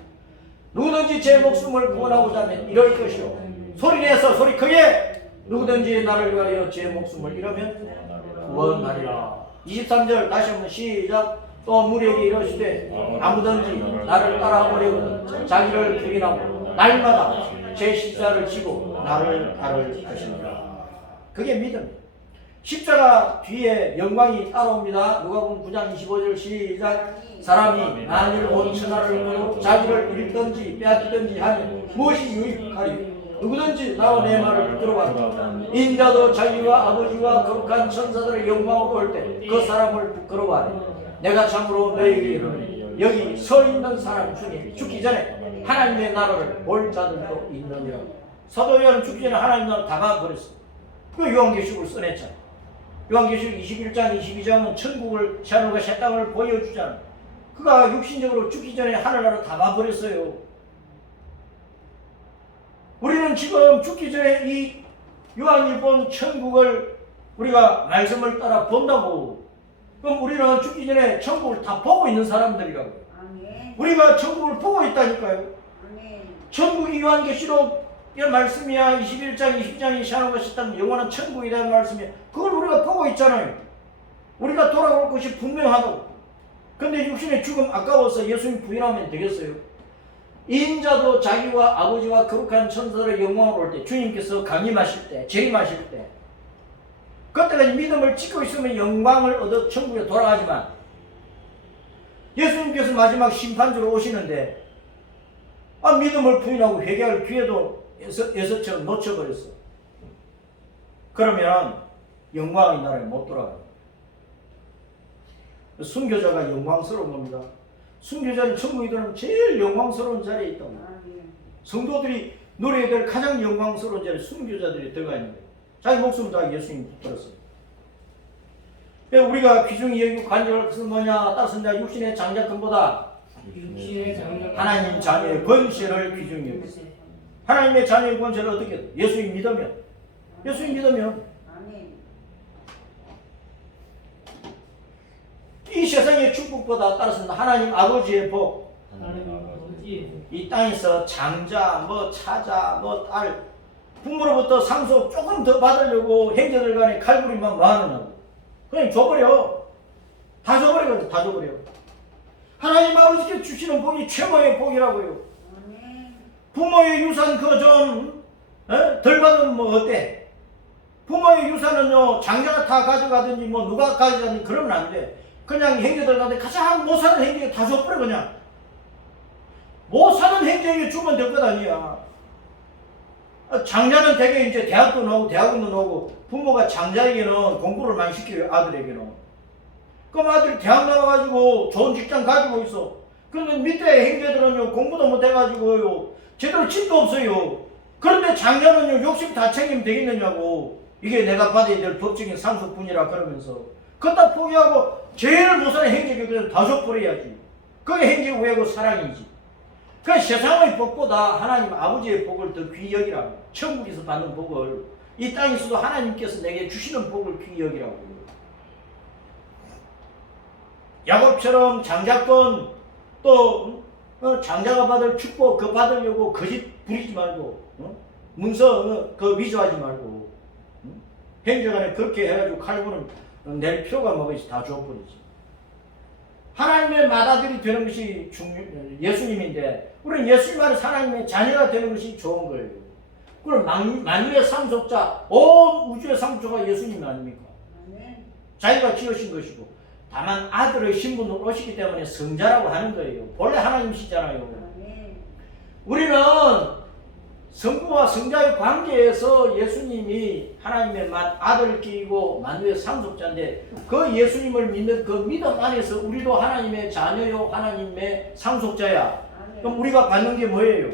누구든지 제 목숨을 구원하고자 하면 이럴 것이요. 소리내서 소리 크게 누구든지 나를 위하여 제 목숨을 잃으면 구원하리라. 23절 다시 한번 시작. 또 무리에게 이러시되 아무든지 나를 따라오려거든 자기를 부인하고 날마다 제 십자가를 지고 나를 따를 것입니다. 그게 믿음이에요. 십자가 뒤에 영광이 따라옵니다. 누가복음 9장 25절 시작. 사람이 만일 온 천하를 얻고 자기를 잃든지 빼앗기든지 하면 무엇이 유익하리요? 누구든지 나와 내 말을 부끄러워하라. 인자도 자기와 아버지와 거룩한 천사들의 영광으로 올 때 그 사람을 부끄러워하리. 내가 참으로 너희에게 이르노니 여기 서 있는 사람 중에 죽기 전에 하나님의 나라를 볼 자들도 있느니라. 사도 요한은 죽기 전에 하나님 나라를 다 가버렸어. 그 요한계시록을 써냈잖아. 요한계시록 21장 22장은 천국을 하늘과 새 땅을 보여주잖아. 그가 육신적으로 죽기 전에 하늘나라를 다 가버렸어요. 우리는 지금 죽기 전에 이 요한이 본 천국을 우리가 말씀을 따라 본다고. 그럼 우리는 죽기 전에 천국을 다 보고 있는 사람들이라고. 아멘. 우리가 천국을 보고 있다니까요. 아멘. 천국이 요한계시록 이 말씀이야. 21장 22장이 시작하는 것이 딱 영원한 천국에 대한 말씀이야. 그걸 우리가 보고 있잖아요. 우리가 돌아올 것이 분명하다고. 근데 육신의 죽음 아까워서 예수님 부인하면 되겠어요? 인자도 자기와 아버지와 거룩한 천사들의 영광으로 올 때, 주님께서 강림하실 때, 재림하실 때, 그때까지 믿음을 짓고 있으면 영광을 얻어 천국에 돌아가지만, 예수님께서 마지막 심판주로 오시는데 믿음을 부인하고 회개할 기회도 에서처럼 놓쳐버렸어. 그러면 영광의 나라에 못 돌아가요. 순교자가 영광스러운 겁니다. 순교자는 천국에 들어가면 제일 영광스러운 자리에 있다고. 성도들이 누려야 될 가장 영광스러운 자리에 순교자들이 들어가 있는 거예요. 자기 목숨을 다 예수님 붙들었어요. 우리가 귀중히 여기고 간절할 것은 뭐냐? 따뜻한 육신의 장자권보다 하나님 자녀의 권세를 귀중히 여기세요. 하나님의 자녀의 권세를 어떻게 해요? 예수님 믿으면. 이 세상의 축복보다 따라서 하나님 아버지의 복, 이 땅에서 장자, 차자, 딸, 부모로부터 상속 조금 더 받으려고 형제들 간에 칼부림만 뭐 하느냐고. 그냥 줘버려. 다 줘버려. 다 줘버려. 하나님 아버지께 주시는 복이 최고의 복이라고요. 부모의 유산 그거 좀 덜 받으면 어때? 부모의 유산은요, 장자가 다 가져가든지 누가 가져가든지 그러면 안 돼. 그냥 형제들한테 가장 못 사는 형제에게 다 줘버려. 그냥 못 사는 형제에게 주면 될 것 아니야. 장자는 되게 이제 대학도 나오고 대학원도 나오고, 부모가 장자에게는 공부를 많이 시켜요. 아들에게는. 그럼 아들이 대학 나가가지고 좋은 직장 가지고 있어. 그런데 밑에 형제들은요, 공부도 못해가지고요, 제대로 집도 없어요. 그런데 장자는요, 욕심 다 챙기면 되겠느냐고. 이게 내가 받아야 될 법적인 상속분이라 그러면서 그것다 포기하고 제일 못사는 형제에게 그냥 다 줘버려야지. 그게 형제 우애고 사랑이지. 그 세상의 복보다 하나님 아버지의 복을 더 귀히 여기라고. 천국에서 받는 복을, 이 땅에서도 하나님께서 내게 주시는 복을 귀히 여기라고. 야곱처럼 장자권, 또 장자가 받을 축복 그거 받으려고 거짓 부리지 말고, 문서 그 위조하지 말고, 형제간에 그렇게 해가지고 칼부는 낼 필요가 뭐겠지. 다 줘버리지. 하나님의 맏아들이 되는 것이 예수님인데, 우리는 예수님 안에서 하나님의 자녀가 되는 것이 좋은 거예요. 그럼 만유의 상속자, 온 우주의 상속자가 예수님 아닙니까? 자기가 지으신 것이고, 다만 아들의 신분으로 오시기 때문에 성자라고 하는 거예요. 본래 하나님이시잖아요. 우리는 성부와 성자의 관계에서 예수님이 하나님의 아들을 끼고 만유의 상속자인데, 그 예수님을 믿는 그 믿음 안에서 우리도 하나님의 자녀요, 하나님의 상속자야. 그럼 우리가 받는 게 뭐예요?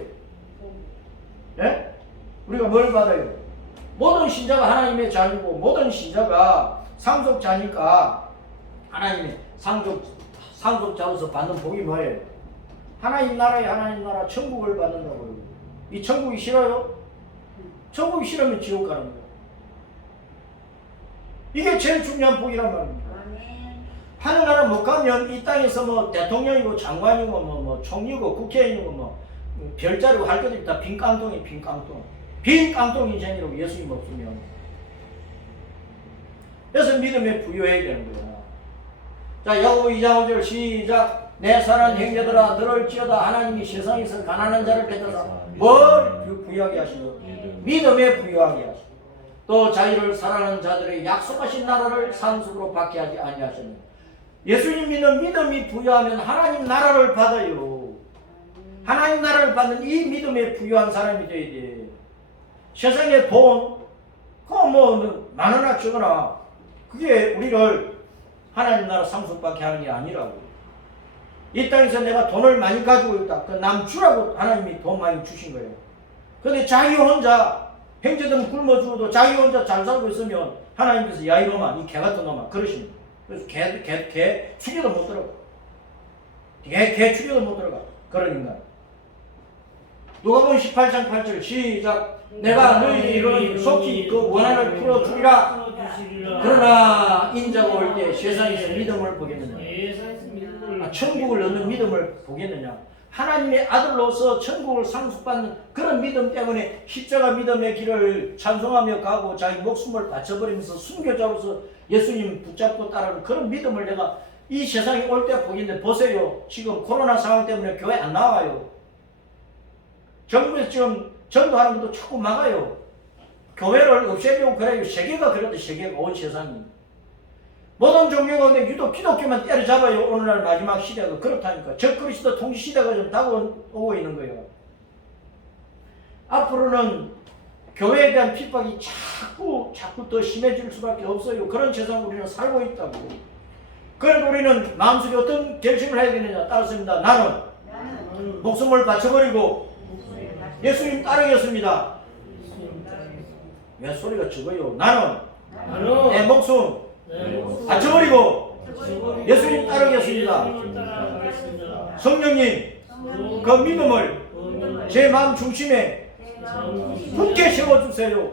예? 우리가 뭘 받아요? 모든 신자가 하나님의 자녀고, 모든 신자가 상속자니까 하나님의 상속자로서 받는 복이 뭐예요? 하나님 나라에 하나님 나라 천국을 받는다고요. 이 천국이 싫어요? 천국이 싫으면 지옥 가는 거예요. 이게 제일 중요한 복이란 말입니다. 하늘나라 못 가면 이 땅에서 대통령이고 장관이고 총리고 국회의원이고 별자리고 할 것들이 다 빈 깡통이 빈 깡통. 빈 깡통이 생기라고 예수님 없으면. 그래서 믿음에 부여해야 되는 거야. 자, 야고보 2장 5절 시작. 내 사랑하는 형제들아, 들을지어다 하나님이 세상에서 가난한 자를 뺏어서 뭘 부유하게 하시고 믿음에 부유하게 하시고, 또 자기를 사랑하는 자들의 약속하신 나라를 상속으로 받게 하지 아니하셨느냐. 예수님 믿는 믿음이 부유하면 하나님 나라를 받아요. 하나님 나라를 받는 이 믿음에 부유한 사람이 돼야 돼. 세상에 돈, 그거 많으나 적으나 그게 우리를 하나님 나라 상속받게 하는 게 아니라고. 이 땅에서 내가 돈을 많이 가지고 있다. 그 남 주라고 하나님이 돈 많이 주신 거예요. 근데 자기 혼자, 형제들은 굶어 죽어도 자기 혼자 잘 살고 있으면 하나님께서 야 이놈아, 이 개 같은 놈아 그러십니다. 그래서 개 죽여도 못 들어가. 개 죽여도 못 들어가. 그런 인간. 누가복음 18장 8절 시작. 내가 너희 이런 속히 그 원한을 풀어주리라. 그러나 인자가 올 때 세상에서 믿음을 보겠느냐. 천국을 얻는 믿음을 보겠느냐. 하나님의 아들로서 천국을 상속받는 그런 믿음 때문에 십자가 믿음의 길을 찬송하며 가고 자기 목숨을 바쳐버리면서 순교자로서 예수님 붙잡고 따르는 그런 믿음을 내가 이 세상에 올 때 보겠는데 보세요. 지금 코로나 상황 때문에 교회 안 나와요. 정부에서 지금 전도하는 것도 자꾸 막아요. 교회를 없애려고 그래요. 세계가 그래도 세계가 온 세상이. 모든 종교 가운데 유독 기독교만 때려잡아요. 오늘날 마지막 시대가 그렇다니까. 적그리스도 통치 시대가 좀 다가오고 있는 거예요. 앞으로는 교회에 대한 핍박이 자꾸 더 심해질 수밖에 없어요. 그런 세상 우리는 살고 있다고. 그래서 우리는 마음속에 어떤 결심을 해야 되느냐 따랐습니다. 나는 목숨을 바쳐버리고 예수님 따르겠습니다. 왜 소리가 적어요? 나는 내 목숨 바쳐버리고 예수님 따르겠습니다. 성령님 그 믿음을 제 마음 중심에 굳게 세워주세요.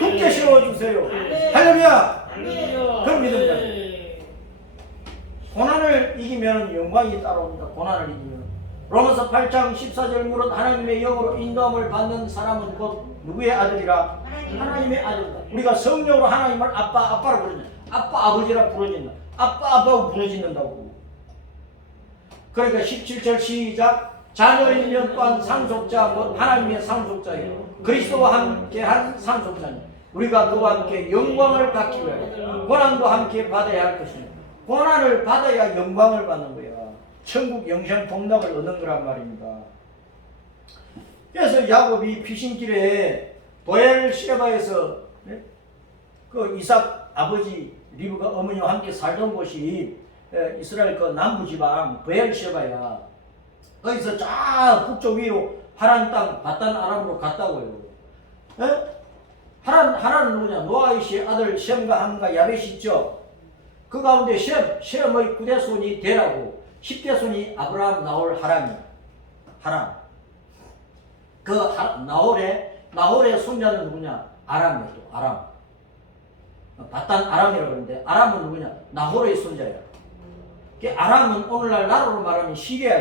굳게 세워주세요. 할렐루야. 그런 믿음입니다. 고난을 이기면 영광이 따라옵니다. 고난을 이기면. 로마서 8장 14절 무릇 하나님의 영으로 인도함을 받는 사람은 곧 누구의 아들이라? 하나님의 아들이다. 우리가 성령으로 하나님을 아빠로 부르냐? 아빠 아버지라 부르진다. 아빠하고 부르짖는다고. 그러니까 17절 시작. 자녀이면 또한 상속자 곧 하나님의 상속자예요. 그리스도와 함께한 상속자니 우리가 그와 함께 영광을 받기 위하여 고난도 함께 받아야 할 것입니다. 고난을 받아야 영광을 받는 거야. 천국 영생 복락을 얻는 거란 말입니다. 그래서 야곱이 피신길에 보엘시바에서 그 이삭 아버지 리브가 어머니와 함께 살던 곳이 이스라엘 그 남부지방 보엘시바야. 거기서 쫙 북쪽 위로 하란 땅 바단 아람으로 갔다고요. 하란은 누구냐? 노아이시의 아들 셈과 함과 야벳이 있죠. 그 가운데 셈의 9대 손이 데라고 10대 손이 아브라함, 나홀, 하란이야. 하란. 그 나홀의 손자는 누구냐? 아람이야. 또 아람. 바단 아람이라고 그러는데 아람은 누구냐? 나홀의 손자야. 아람은 오늘날 나라로 말하면 시리아.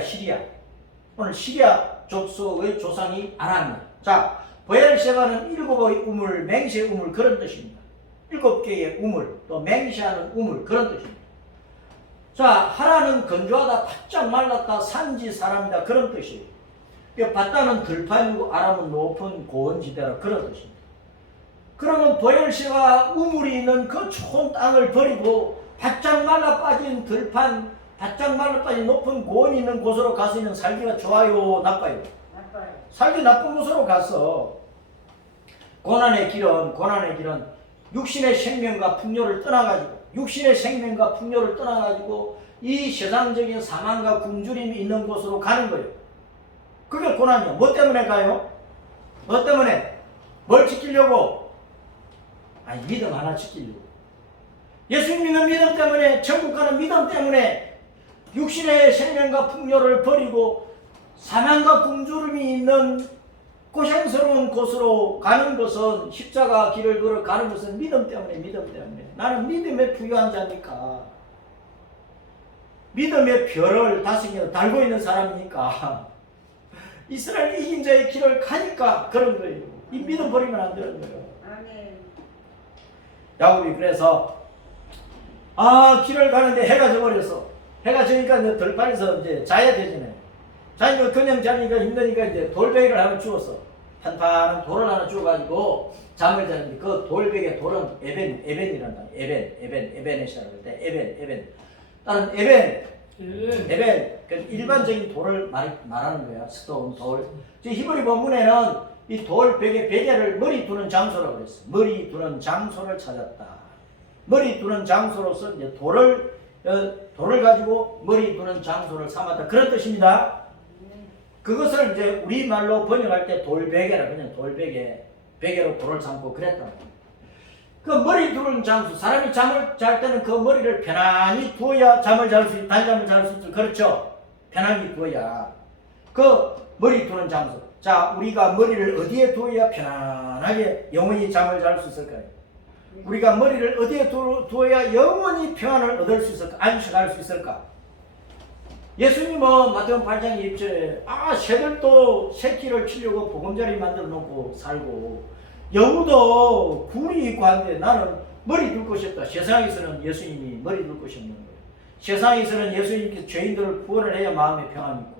오늘 시리아 족속의 조상이 아람이야. 자, 보엘세바는 7의 우물, 맹세의 우물 그런 뜻입니다. 7개의 우물, 또 맹세하는 우물 그런 뜻입니다. 자, 하란은 건조하다, 바짝 말랐다, 산지 사람이다 그런 뜻이에요. 바다는 들판이고 아람은 높은 고원지대라 그런 뜻입니다. 그러면 보엘세바 우물이 있는 그 좋은 땅을 버리고 바짝 말라 빠진 들판, 바짝 말라 빠진 높은 고원이 있는 곳으로 가서는 살기가 좋아요, 나빠요? 살기 나쁜 곳으로 가서 고난의 길은 육신의 생명과 풍요를 떠나가지고 이 세상적인 사망과 굶주림이 있는 곳으로 가는 거예요. 그게 고난이야. 뭐 때문에 가요? 뭐 때문에? 뭘 지키려고? 아니, 믿음 하나 지키려고. 예수님 믿는 믿음 때문에, 천국 가는 믿음 때문에 육신의 생명과 풍요를 버리고 사망과 굶주림이 있는 고생스러운 곳으로 가는 것은, 십자가 길을 걸어 가는 것은 믿음 때문에. 나는 믿음에 부유한 자니까, 믿음의 별을 5개 달고 있는 사람이니까, 이스라엘 이긴 자의 길을 가니까 그런 거예요. 이 믿음 버리면 안 되는 거예요. 야곱이 그래서 길을 가는데 해가 져버렸어. 해가 지니까 이제 들판에서 이제 자야 되잖아요. 자니까 그냥 자니까 힘드니까 이제 돌베개를 하나 주웠어. 판판한 돌을 하나 주워가지고 잠을 자는데 그 돌베개 돌은 에벤이란다. 에벤에시라고 할 때 에벤. 다른 에벤. 일반적인 돌을 말하는 거야. 스톤, 돌. 히브리 본문에는 이 돌 베개를 머리 두는 장소라고 그랬어. 머리 두는 장소를 찾았다. 머리 두는 장소로서 이제 돌을 가지고 머리 두는 장소를 삼았다. 그런 뜻입니다. 그것을 이제 우리말로 번역할 때 돌베개라 그냥 베개로 돌을 삼고 그랬다. 그 머리 두는 장소, 사람이 잠을 잘 때는 그 머리를 편안히 두어야 잠을 잘 수 있고 단잠을 잘 수 있죠. 그렇죠? 편안히 두어야. 그 머리 두는 장소. 자, 우리가 머리를 어디에 두어야 편안하게 영원히 잠을 잘 수 있을까요? 우리가 머리를 어디에 두어야 영원히 평안을 얻을 수 있을까? 안식할 수 있을까? 예수님은 마태복음 8장 1절에 새들도 새끼를 치려고 보금자리 만들어 놓고 살고 여우도 굴이 있고 한데 나는 머리 둘 것이 없다. 세상에서는 예수님이 머리 둘 것이 없는 거예요. 세상에서는 예수님께서 죄인들을 구원을 해야 마음에 평안이 있고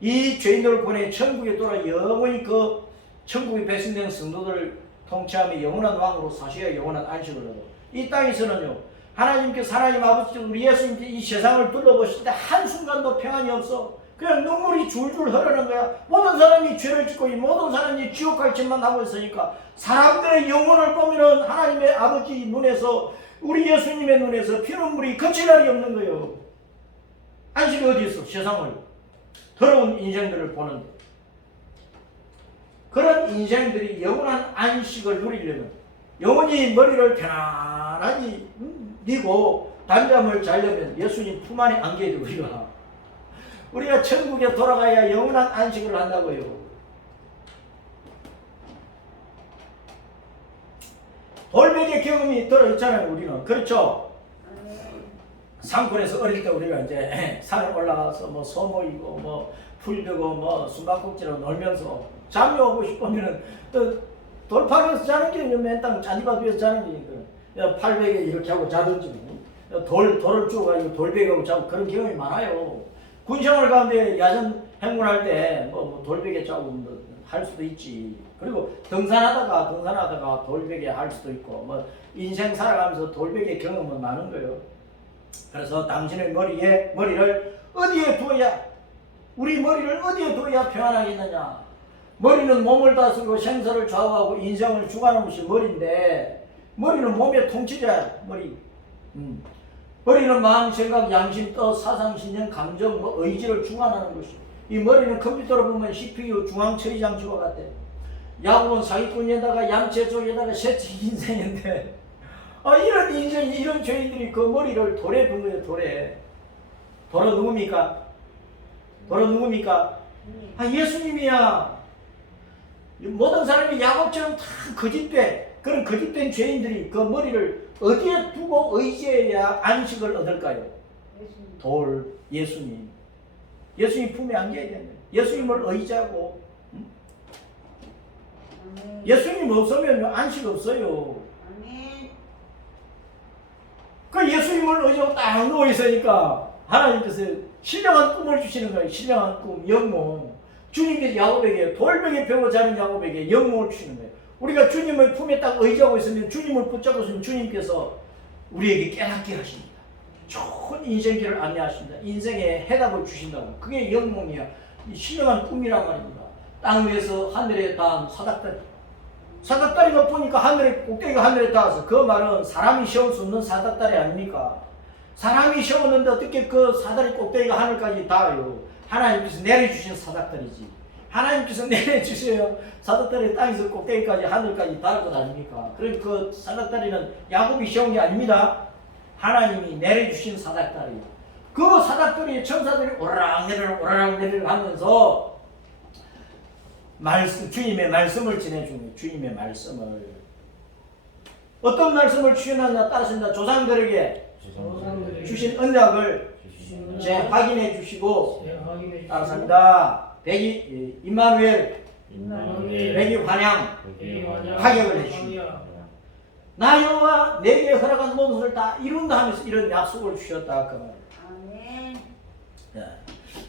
이 죄인들을 구원해 천국에 돌아 영원히 그 천국의 백성된 성도들을 통치하며 영원한 왕으로 사셔야 영원한 안식을 얻어. 이 땅에서는요 하나님께서 하나님 아버지 우리 예수님께 이 세상을 둘러보실 때 한순간도 평안이 없어. 그냥 눈물이 줄줄 흐르는 거야. 모든 사람이 죄를 짓고 이 모든 사람이 지옥 갈 짓만 하고 있으니까 사람들의 영혼을 보면은 하나님의 아버지 눈에서 우리 예수님의 눈에서 피눈물이 그칠 날이 없는 거예요. 안식이 어디 있어? 세상을 더러운 인생들을 보는데 그런 인생들이 영원한 안식을 누리려면 영원히 머리를 편안하게 뉘고 잠잠을 자려면 예수님 품 안에 안겨야 돼. 우리가 천국에 돌아가야 영원한 안식을 한다고요. 돌베개 경험이 들어있잖아요. 우리는 그렇죠. 산골에서 어릴 때 우리가 이제 산에 올라가서 뭐 소모이고 뭐 풀베고 뭐 숨바꼭질하고 놀면서 잠이 오고 싶으면은 또 돌판에서 자는 게 맨땅 잔디밭 위에서 자는 게 팔베개 이렇게 하고 자든지 돌을 쪼가지고 돌베개하고 자고 그런 경험이 많아요. 군생활 가운데 야전 행군할 때 뭐 돌베개 자고 할 수도 있지. 그리고 등산하다가 돌베개 할 수도 있고 뭐 인생 살아가면서 돌베개 경험은 많은 거예요. 그래서 당신의 머리를 어디에 두어야 우리 머리를 어디에 두어야 평안하겠느냐. 머리는 몸을 다스리고 생사를 좌우하고 인생을 주관하는 것이 머리인데 머리는 몸의 통치자야. 머리는 마음, 생각, 양심, 뜻, 사상, 신념, 감정, 의지를 주관하는 것이. 이 머리는 컴퓨터로 보면 CPU 중앙 처리 장치와 같아. 야구는 사기꾼에다가 얌체 쪽에다가 셋째 인생인데 이런 인생, 이런 죄인들이 그 머리를 돌에 둔 거예요. 돌은 누굽니까? 예수님이야. 모든 사람이 야곱처럼 다 거짓돼. 그런 거짓된 죄인들이 그 머리를 어디에 두고 의지해야 안식을 얻을까요? 예수님. 예수님 품에 안겨야 됩니다. 예수님을 의지하고 예수님 없으면 안식 없어요. 그 예수님을 의지하고 딱 누워 있으니까 하나님께서 신령한 꿈을 주시는 거예요. 신령한 꿈, 영몽. 주님께서 야곱에게 돌베개 펴고 자는 야곱에게 영몽을 주시는 거예요. 우리가 주님의 품에 딱 의지하고 있으면 주님을 붙잡고 있으면 주님께서 우리에게 깨닫게 하십니다. 좋은 인생길을 안내하십니다. 인생의 해답을 주신다고. 그게 영몽이야. 신령한 꿈이란 말입니다. 땅 위에서 하늘에 닿은 사닥다리. 사닥다리가 보니까 꼭대기가 하늘에 닿아서 그 말은 사람이 세울 수 없는 사닥다리 아닙니까? 사람이 세웠는데 어떻게 그 사다리 꼭대기가 하늘까지 닿아요? 하나님께서 내려주신 사닥다리지. 하나님께서 내려주셔야 사닥다리 땅에서 꼭대기까지 하늘까지 닿을 것 아닙니까? 그러니까 그 사닥다리는 야곱이 세운 게 아닙니다. 하나님이 내려주신 사닥다리. 그 사닥다리에 천사들이 오르락내리락 하면서 주님의 말씀을 전해줍니다. 주님의 말씀을. 어떤 말씀을 주셨느냐 따르신다. 조상들에게 주신 언약을 재확인해 주시고 따라삽니다. 임마누엘 백이 환양 파격을 해주십니다. 나 여호와 내게 허락한 모든 것을 다 이룬다 하면서 이런 약속을 주셨다. 그 말이에요.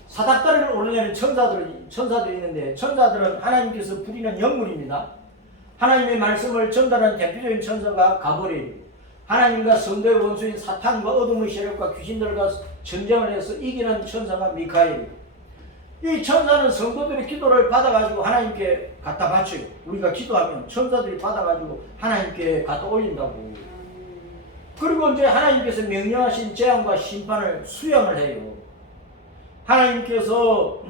사닥다리를 오르내는 천사들이 있는데 천사들은 하나님께서 부리는 영물입니다. 하나님의 말씀을 전달하는 대표적인 천사가 가브리엘. 하나님과 성도의 원수인 사탄과 어둠의 세력과 귀신들과 전쟁을 해서 이기는 천사가 미카엘. 이 천사는 성도들의 기도를 받아가지고 하나님께 갖다 바쳐요. 우리가 기도하면 천사들이 받아가지고 하나님께 갖다 올린다고. 그리고 이제 하나님께서 명령하신 재앙과 심판을 수행을 해요. 하나님께서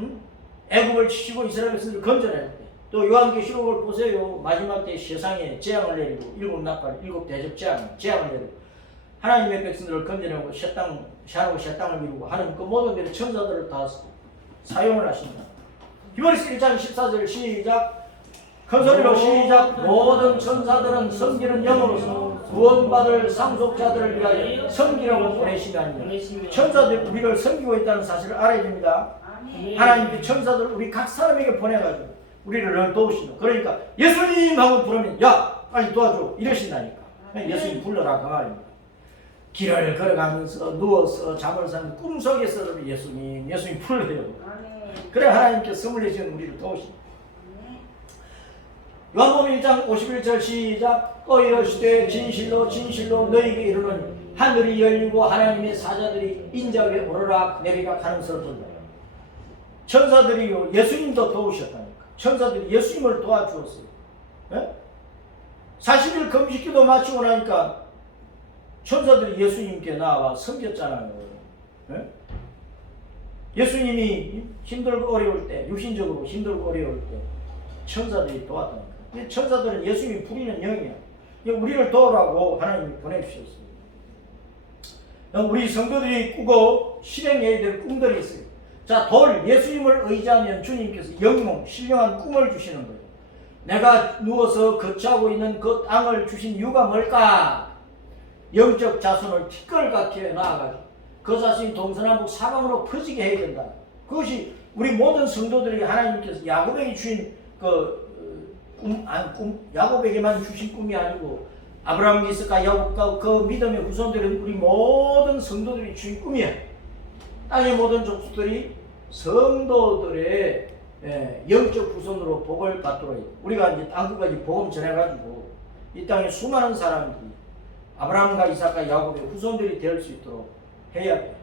애굽을 치시고 이스라엘 백성들을 건져낼 때, 또 요한계시록을 보세요. 마지막 때 세상에 재앙을 내리고 일곱 나팔, 일곱 대접 재앙을 내리고 하나님의 백성들을 건져내고 새 땅을 이루고 하는 그 모든 데를 천사들을 다 사용을 하신다. 히브리서 1장 14절 시작. 큰 소리로 시작. 모든 천사들은 섬기는 영으로서 구원받을 상속자들을 위하여 섬기라고 보내시면 천사들이 우리를 섬기고 있다는 사실을 알아야 됩니다. 아멘. 하나님께 천사들을 우리 각 사람에게 보내가지고 우리를 늘 도우시는. 그러니까 예수님 하고 부르면 야 빨리 도와줘 이러신다니까. 예수님 불러라 그 말입니다. 길을 걸어가면서 누워서 잠을 자는 꿈속에서도 예수님 불러요. 아멘. 그래 하나님께 선물 내시는 우리를 도우십니다. 요한복음 1장 51절 시작. 또 이르시되 진실로 진실로 너희에게 이르노니 하늘이 열리고 하나님의 사자들이 인자 위에 오르락 내리락 하는 소리를 들으라. 천사들이요 예수님도 도우셨다니까. 천사들이 예수님을 도와주었어요. 예? 40일 금식기도 마치고 나니까 천사들이 예수님께 나와 섬겼잖아요. 예? 예수님이 힘들고 어려울 때, 육신적으로 힘들고 어려울 때 천사들이 도왔다니까. 천사들은 예수님이 부리는 영이야. 우리를 도우라고 하나님이 보내주셨어요. 우리 성도들이 꾸고 실행해야 될 꿈들이 있어요. 자, 예수님을 의지하면 주님께서 영롱, 신령한 꿈을 주시는 거예요. 내가 누워서 거처하고 있는 그 땅을 주신 이유가 뭘까? 영적 자손을 티끌같게 낳아가지고 그 자손이 동서남북 사방으로 퍼지게 해야 된다. 그것이 우리 모든 성도들이 하나님께서 야곱에게 주신 야곱에게만 주신 꿈이 아니고 아브라함, 이삭과 야곱과 그 믿음의 후손들은 우리 모든 성도들이 주신 꿈이야. 땅의 모든 족속들이 성도들의 영적 후손으로 복을 받도록 해요. 우리가 이제 땅끝까지 복음 전해가지고 이 땅에 수많은 사람들이 아브라함과 이삭과 야곱의 후손들이 될 수 있도록 해야 돼.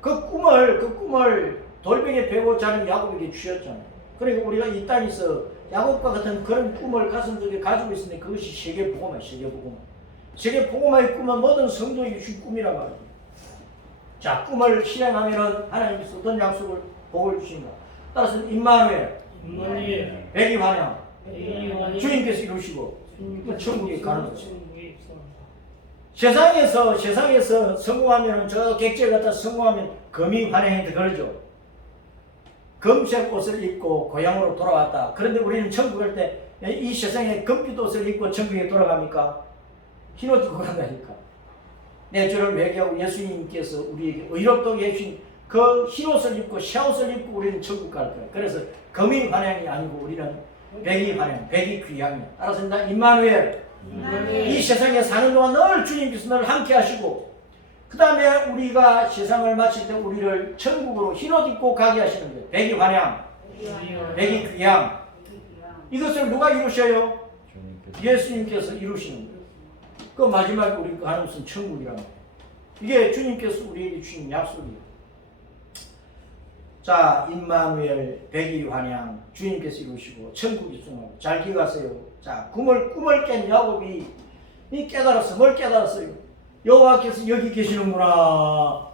그 꿈을 돌멩이에 베고 자는 야곱에게 주셨잖아요. 그러니까 우리가 이 땅에서 야곱과 같은 그런 꿈을 가슴속에 가지고 있으니 그것이 세계복음이야. 세계복음의 꿈은 모든 성도에게 주신 꿈이란 말이에요. 자, 꿈을 실행하면은 하나님께서 어떤 약속을 복을 주신가? 따라서 임마누엘, 백이환영, 주님께서 이루시고 천국에 가는 거죠. 세상에서 성공하면은 저 객지에 갔다 성공하면 금이 환영한테 그러죠. 금색 옷을 입고 고향으로 돌아왔다. 그런데 우리는 천국 갈 때 이 세상에 금빛 옷을 입고 천국에 돌아갑니까? 흰 옷 입고 간다니까. 내 죄를 회개하고 예수님께서 우리에게 의롭다고 해주신 그 흰 옷을 입고 새 옷을 입고 우리는 천국 갈 거야. 그래서 금이 환영이 아니고 우리는 백이 환영, 백이 귀향이야. 따라서 임마누엘, 이 세상에 사는 동안 늘 주님께서 늘 함께 하시고 그 다음에 우리가 세상을 마칠 때 우리를 천국으로 흰옷 입고 가게 하시는 거예요. 백이 환영, 백이 귀향. 이것을 누가 이루셔요? 예수님께서 이루시는 거예요. 그 마지막에 우리가 가는 것은 천국이란 말이에요. 이게 주님께서 우리에게 주신 약속이에요. 자, 임마누엘, 백이 환영, 주님께서 이루시고 천국이 있음하고 잘 기억하세요. 자, 꿈을 깬 야곱이 깨달았어. 뭘 깨달았어요? 여호와께서 여기 계시는구나.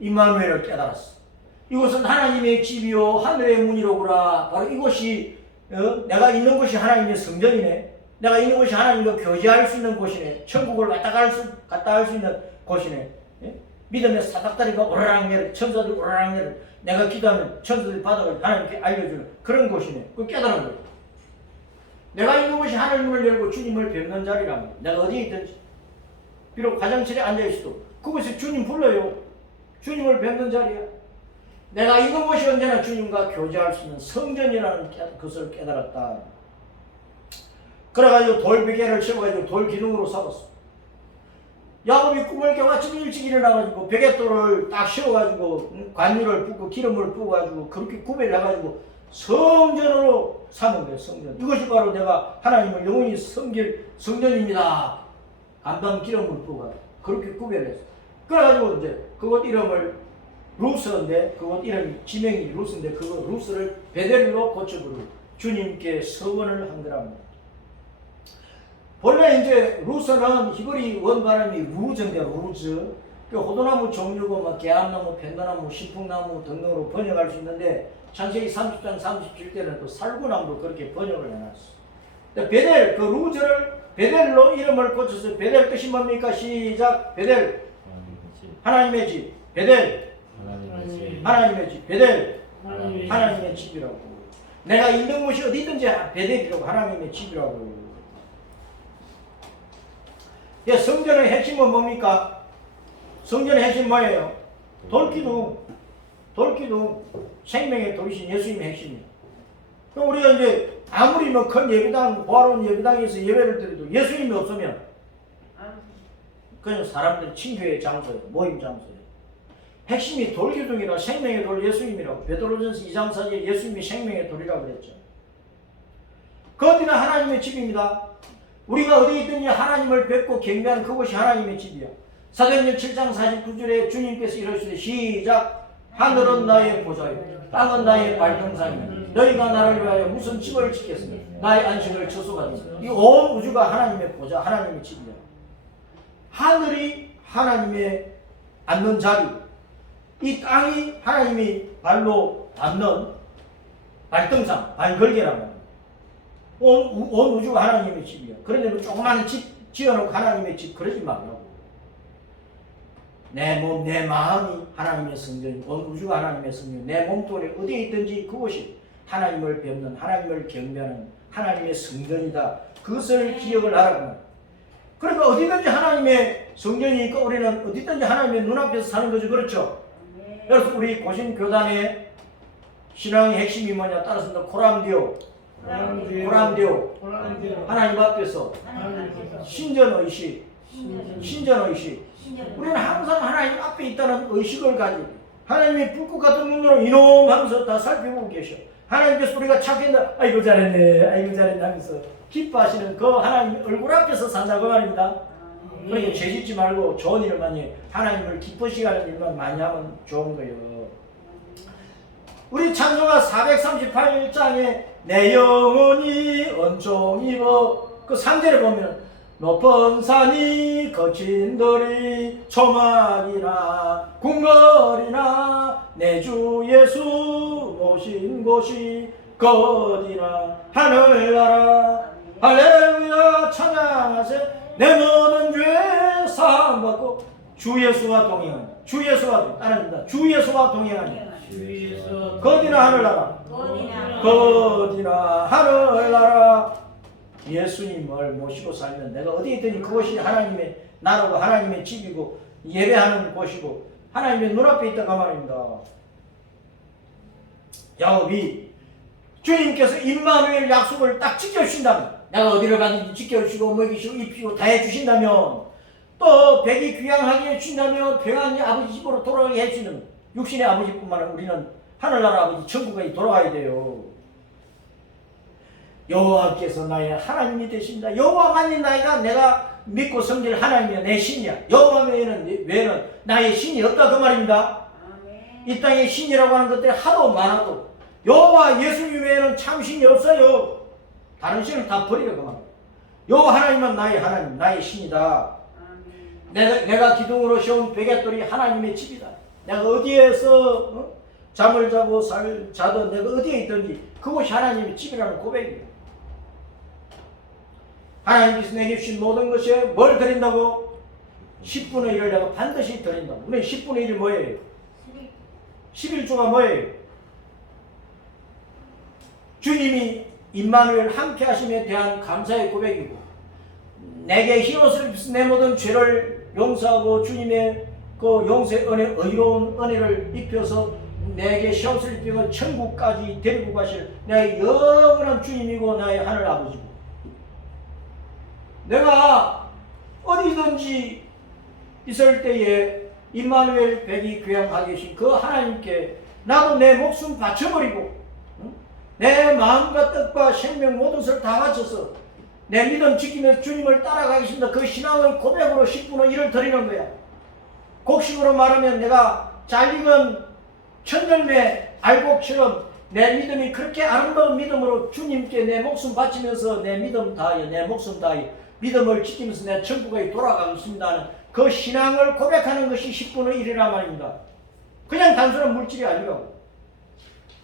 임마누엘을 깨달았어. 이곳은 하나님의 집이요 하늘의 문이로구나. 바로 이곳이 내가 있는 곳이 하나님의 성전이네. 내가 있는 곳이 하나님과 교제할 수 있는 곳이네. 천국을 갔다 갈 수 있는 곳이네. 예? 믿음의 사닥다리가 오르락 내려 천사들이 오르락 내려 내가 기도하면 천사들이 받아가지고 하나님께 알려주는 그런 곳이네. 그걸 깨달은 거예요. 내가 있는 곳이 하늘 문을 열고 주님을 뵙는 자리란 말이야. 내가 어디에 있든지 비록 화장실에 앉아있어도 그곳에 주님 불러요. 주님을 뵙는 자리야. 내가 있는 곳이 언제나 주님과 교제할 수 있는 성전이라는 것을 깨달았다. 그래가지고 돌베개를 세워가지고 돌 기둥으로 삼았어. 야곱이 꿈을 깨고 아침 일찍 일어나가지고 베갯돌을 딱 세워가지고 관유를 붓고 기름을 부어가지고 그렇게 구별해가지고 성전으로 삼은 거예요. 성전. 이것이 바로 내가 하나님을 영원히 섬길 성전입니다. 감당 기름을 부어가지고 그렇게 구별했어. 그래가지고 이제 그곳 이름을 루스인데 그곳 이름이 지명이 루스인데 그거 루스를 베델로 고쳐 부르고 주님께 서원을 한 거랍니다. 본래 이제 루스는 히브리 원발음이 루즈인데 루즈. 그 호두나무 종류고 막 계암나무, 펜더나무, 신풍나무 등등으로 번역할 수 있는데 창세기 30장 37절에는 또 살구나무로 그렇게 번역을 해놨어. 베델 그 루즈를 베델로 이름을 고쳐서 베델 뜻이 뭡니까? 시작. 베델 하나님의 집. 베델 하나님의 집. 베델 하나님의 집이라고. 내가 있는 곳이 어디든지 베델이라고 하나님의 집이라고. 예, 성전의 핵심은 뭡니까? 성전의 핵심 뭐예요? 돌기둥. 생명의 돌이신 예수님의 핵심이에요. 그럼 우리가 이제 아무리 뭐 큰 예배당, 보아로운 예배당에서 예배를 드려도 예수님이 없으면 그냥 사람들 친교의 장소예요. 모임 장소예요. 핵심이 돌기둥이라 생명의 돌 예수님이라고 베드로전서 2장 4절에 예수님이 생명의 돌이라고 그랬죠. 그 어디나 하나님의 집입니다. 우리가 어디 있든지 하나님을 뵙고 경배하는 그곳이 하나님의 집이야. 사도행전 7장 49절에 주님께서 이러시되 시작. 하늘은 나의 보좌이고 땅은 나의 발등상이며 너희가 나를 위하여 무슨 집을 짓겠으며 나의 안식을 처소하리니 이 온 우주가 하나님의 보좌, 하나님의 집이야. 하늘이 하나님의 앉는 자리, 이 땅이 하나님이 발로 밟는 발등상, 발걸개란 말이야. 온 우주가 하나님의 집이야. 그런데 조그마한 집 지어놓고 하나님의 집 그러지 말라고. 내 몸, 내 마음이 하나님의 성전이, 온 우주가 하나님의 성전, 내 몸뚱이 어디에 있든지 그곳이 하나님을 뵙는, 하나님을 경배하는 하나님의 성전이다. 그것을 기억을 하라고. 그러니까 어디든지 하나님의 성전이 있고 우리는 어디든지 하나님의 눈앞에서 사는 거죠. 그렇죠? 그래서 우리 고신교단의 신앙의 핵심이 뭐냐? 따라서 코람디오. 하나님 앞에서 신전의식. 우리는 항상 하나님 앞에 있다는 의식을 가지고 하나님이 불꽃 같은 눈으로 이놈 하면서 다 살펴보고 계셔. 하나님께서 우리가 착했나? 아이고 잘했네 하면서 기뻐하시는 그 하나님 얼굴 앞에서 산다고 말입니다. 그러니까 죄짓지 말고 좋은 일을 많이 해. 하나님을 기쁘시게 하는 일만 많이 하면 좋은 거예요. 우리 찬송가 438장에 내 영혼이 은총 입어 그 3절에 보면 높은 산이 거친 들이 초막이나 궁궐이나 내 주 예수 모신 곳이 거디나 하늘나라 할렐루야 찬양하세 내 모든 죄 사함받고 주 예수와 동행하니 주 예수와 따라합니다. 주 예수와 동행하니 거디나 하늘나라 거디나 하늘나라 예수님을 모시고 살면 내가 어디 있든지 그것이 하나님의 나라고 하나님의 집이고 예배하는 곳이고 하나님의 눈앞에 있다가 말입니다. 야곱이 주님께서 임마누엘 약속을 딱 지켜주신다면 내가 어디를 가든지 지켜주시고 먹이시고 입히고 다 해주신다면 또 백이 귀향하게 해주신다면 평안히 아버지 집으로 돌아가게 해주시는 육신의 아버지뿐만 아니라 우리는 하늘나라 아버지 천국에 돌아가야 돼요. 여호와께서 나의 하나님이 되신다. 여호와만이 나이가 내가 믿고 섬길 하나님이 내 신이야. 여호와 외에는 나의 신이 없다 그 말입니다. 이 땅에 신이라고 하는 것들이 하도 많아도 여호와 예수님 외에는 참 신이 없어요. 다른 신을 다 버리라 그 말이야. 여호와 하나님만 나의 하나님, 나의 신이다. 내가 기둥으로 세운 베갯돌이 하나님의 집이다. 내가 어디에서 잠을 자고 자든 내가 어디에 있든지 그곳이 하나님의 집이라는 고백이에요. 하나님께서 내게 주신 모든 것에 뭘 드린다고? 10분의 1을 내가 반드시 드린다고. 우리 10분의 1이 뭐예요? 11조가 뭐예요? 주님이 임마누엘 함께 하심에 대한 감사의 고백이고 내게 흰옷을 입혀서 내 모든 죄를 용서하고 주님의 그 용서의 은혜, 의로운 은혜를 입혀서 내게 흰옷을 입히고 천국까지 데리고 가실 나의 영원한 주님이고 나의 하늘 아버지고 내가 어디든지 있을 때에 임마누엘 백이 귀향하게 계신 그 하나님께 나도 내 목숨 바쳐버리고 내 마음과 뜻과 생명 모든 것을 다 바쳐서 내 믿음 지키면서 주님을 따라가겠습니다. 그 신앙을 고백으로 10분의 1을 드리는 거야. 곡식으로 말하면 내가 잘 익은 천열매 알곡처럼 내 믿음이 그렇게 아름다운 믿음으로 주님께 내 목숨 바치면서 내 믿음 다하여 내 목숨 다하여 믿음을 지키면서 내 천국에 돌아가겠습니다 하는 그 신앙을 고백하는 것이 10분의 1이란 말입니다. 그냥 단순한 물질이 아니라고.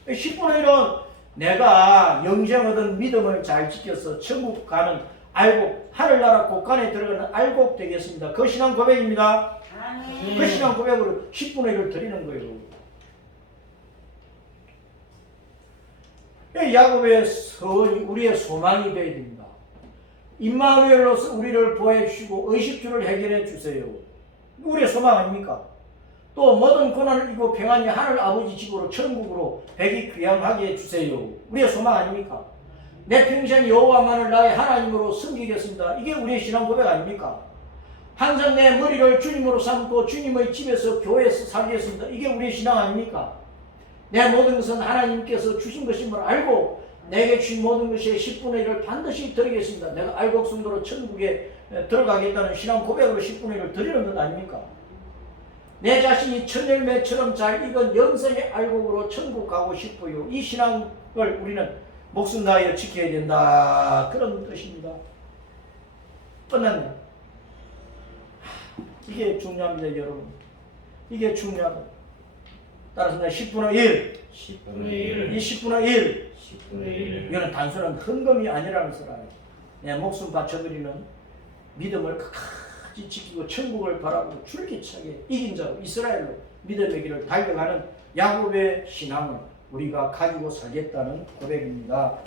10분의 1은 내가 영생 얻은 믿음을 잘 지켜서 천국 가는 알곡, 하늘나라 곳간에 들어가는 알곡 되겠습니다. 그 신앙 고백입니다. 그 신앙 고백으로 10분의 1을 드리는 거예요. 야곱의 서원이 우리의 소망이 되어야 됩니다. 임마누엘로서 우리를 보호해 주시고 의식주를 해결해 주세요. 우리의 소망 아닙니까? 또 모든 고난을 이기고 평안히 하늘 아버지 집으로 천국으로 백이 귀향하게 해주세요. 우리의 소망 아닙니까? 내 평생 여호와만을 나의 하나님으로 섬기겠습니다. 이게 우리의 신앙 고백 아닙니까? 항상 내 머리를 주님으로 삼고 주님의 집에서 교회에서 살겠습니다. 이게 우리의 신앙 아닙니까? 내 모든 것은 하나님께서 주신 것임을 알고 내게 주신 모든 것의 10분의 1을 반드시 드리겠습니다. 내가 알곡성도로 천국에 들어가겠다는 신앙 고백으로 10분의 1을 드리는 것 아닙니까? 내 자신이 천열매처럼 잘 익은 영생의 알곡으로 천국 가고 싶어요. 이 신앙을 우리는 목숨 다하여 지켜야 된다. 그런 뜻입니다. 끝났네. 이게 중요합니다, 여러분. 이게 중요하다. 따라서 10분의 1. 10분의 1. 이 10분의 1. 10분의 1. 이거는 단순한 헌금이 아니라는 것을 알아요. 내 목숨 바쳐드리는 믿음을 끝까지 지키고 천국을 바라고 줄기차게 이긴 자로 이스라엘로 믿음의 길을 달려가는 야곱의 신앙을 우리가 가지고 살겠다는 고백입니다.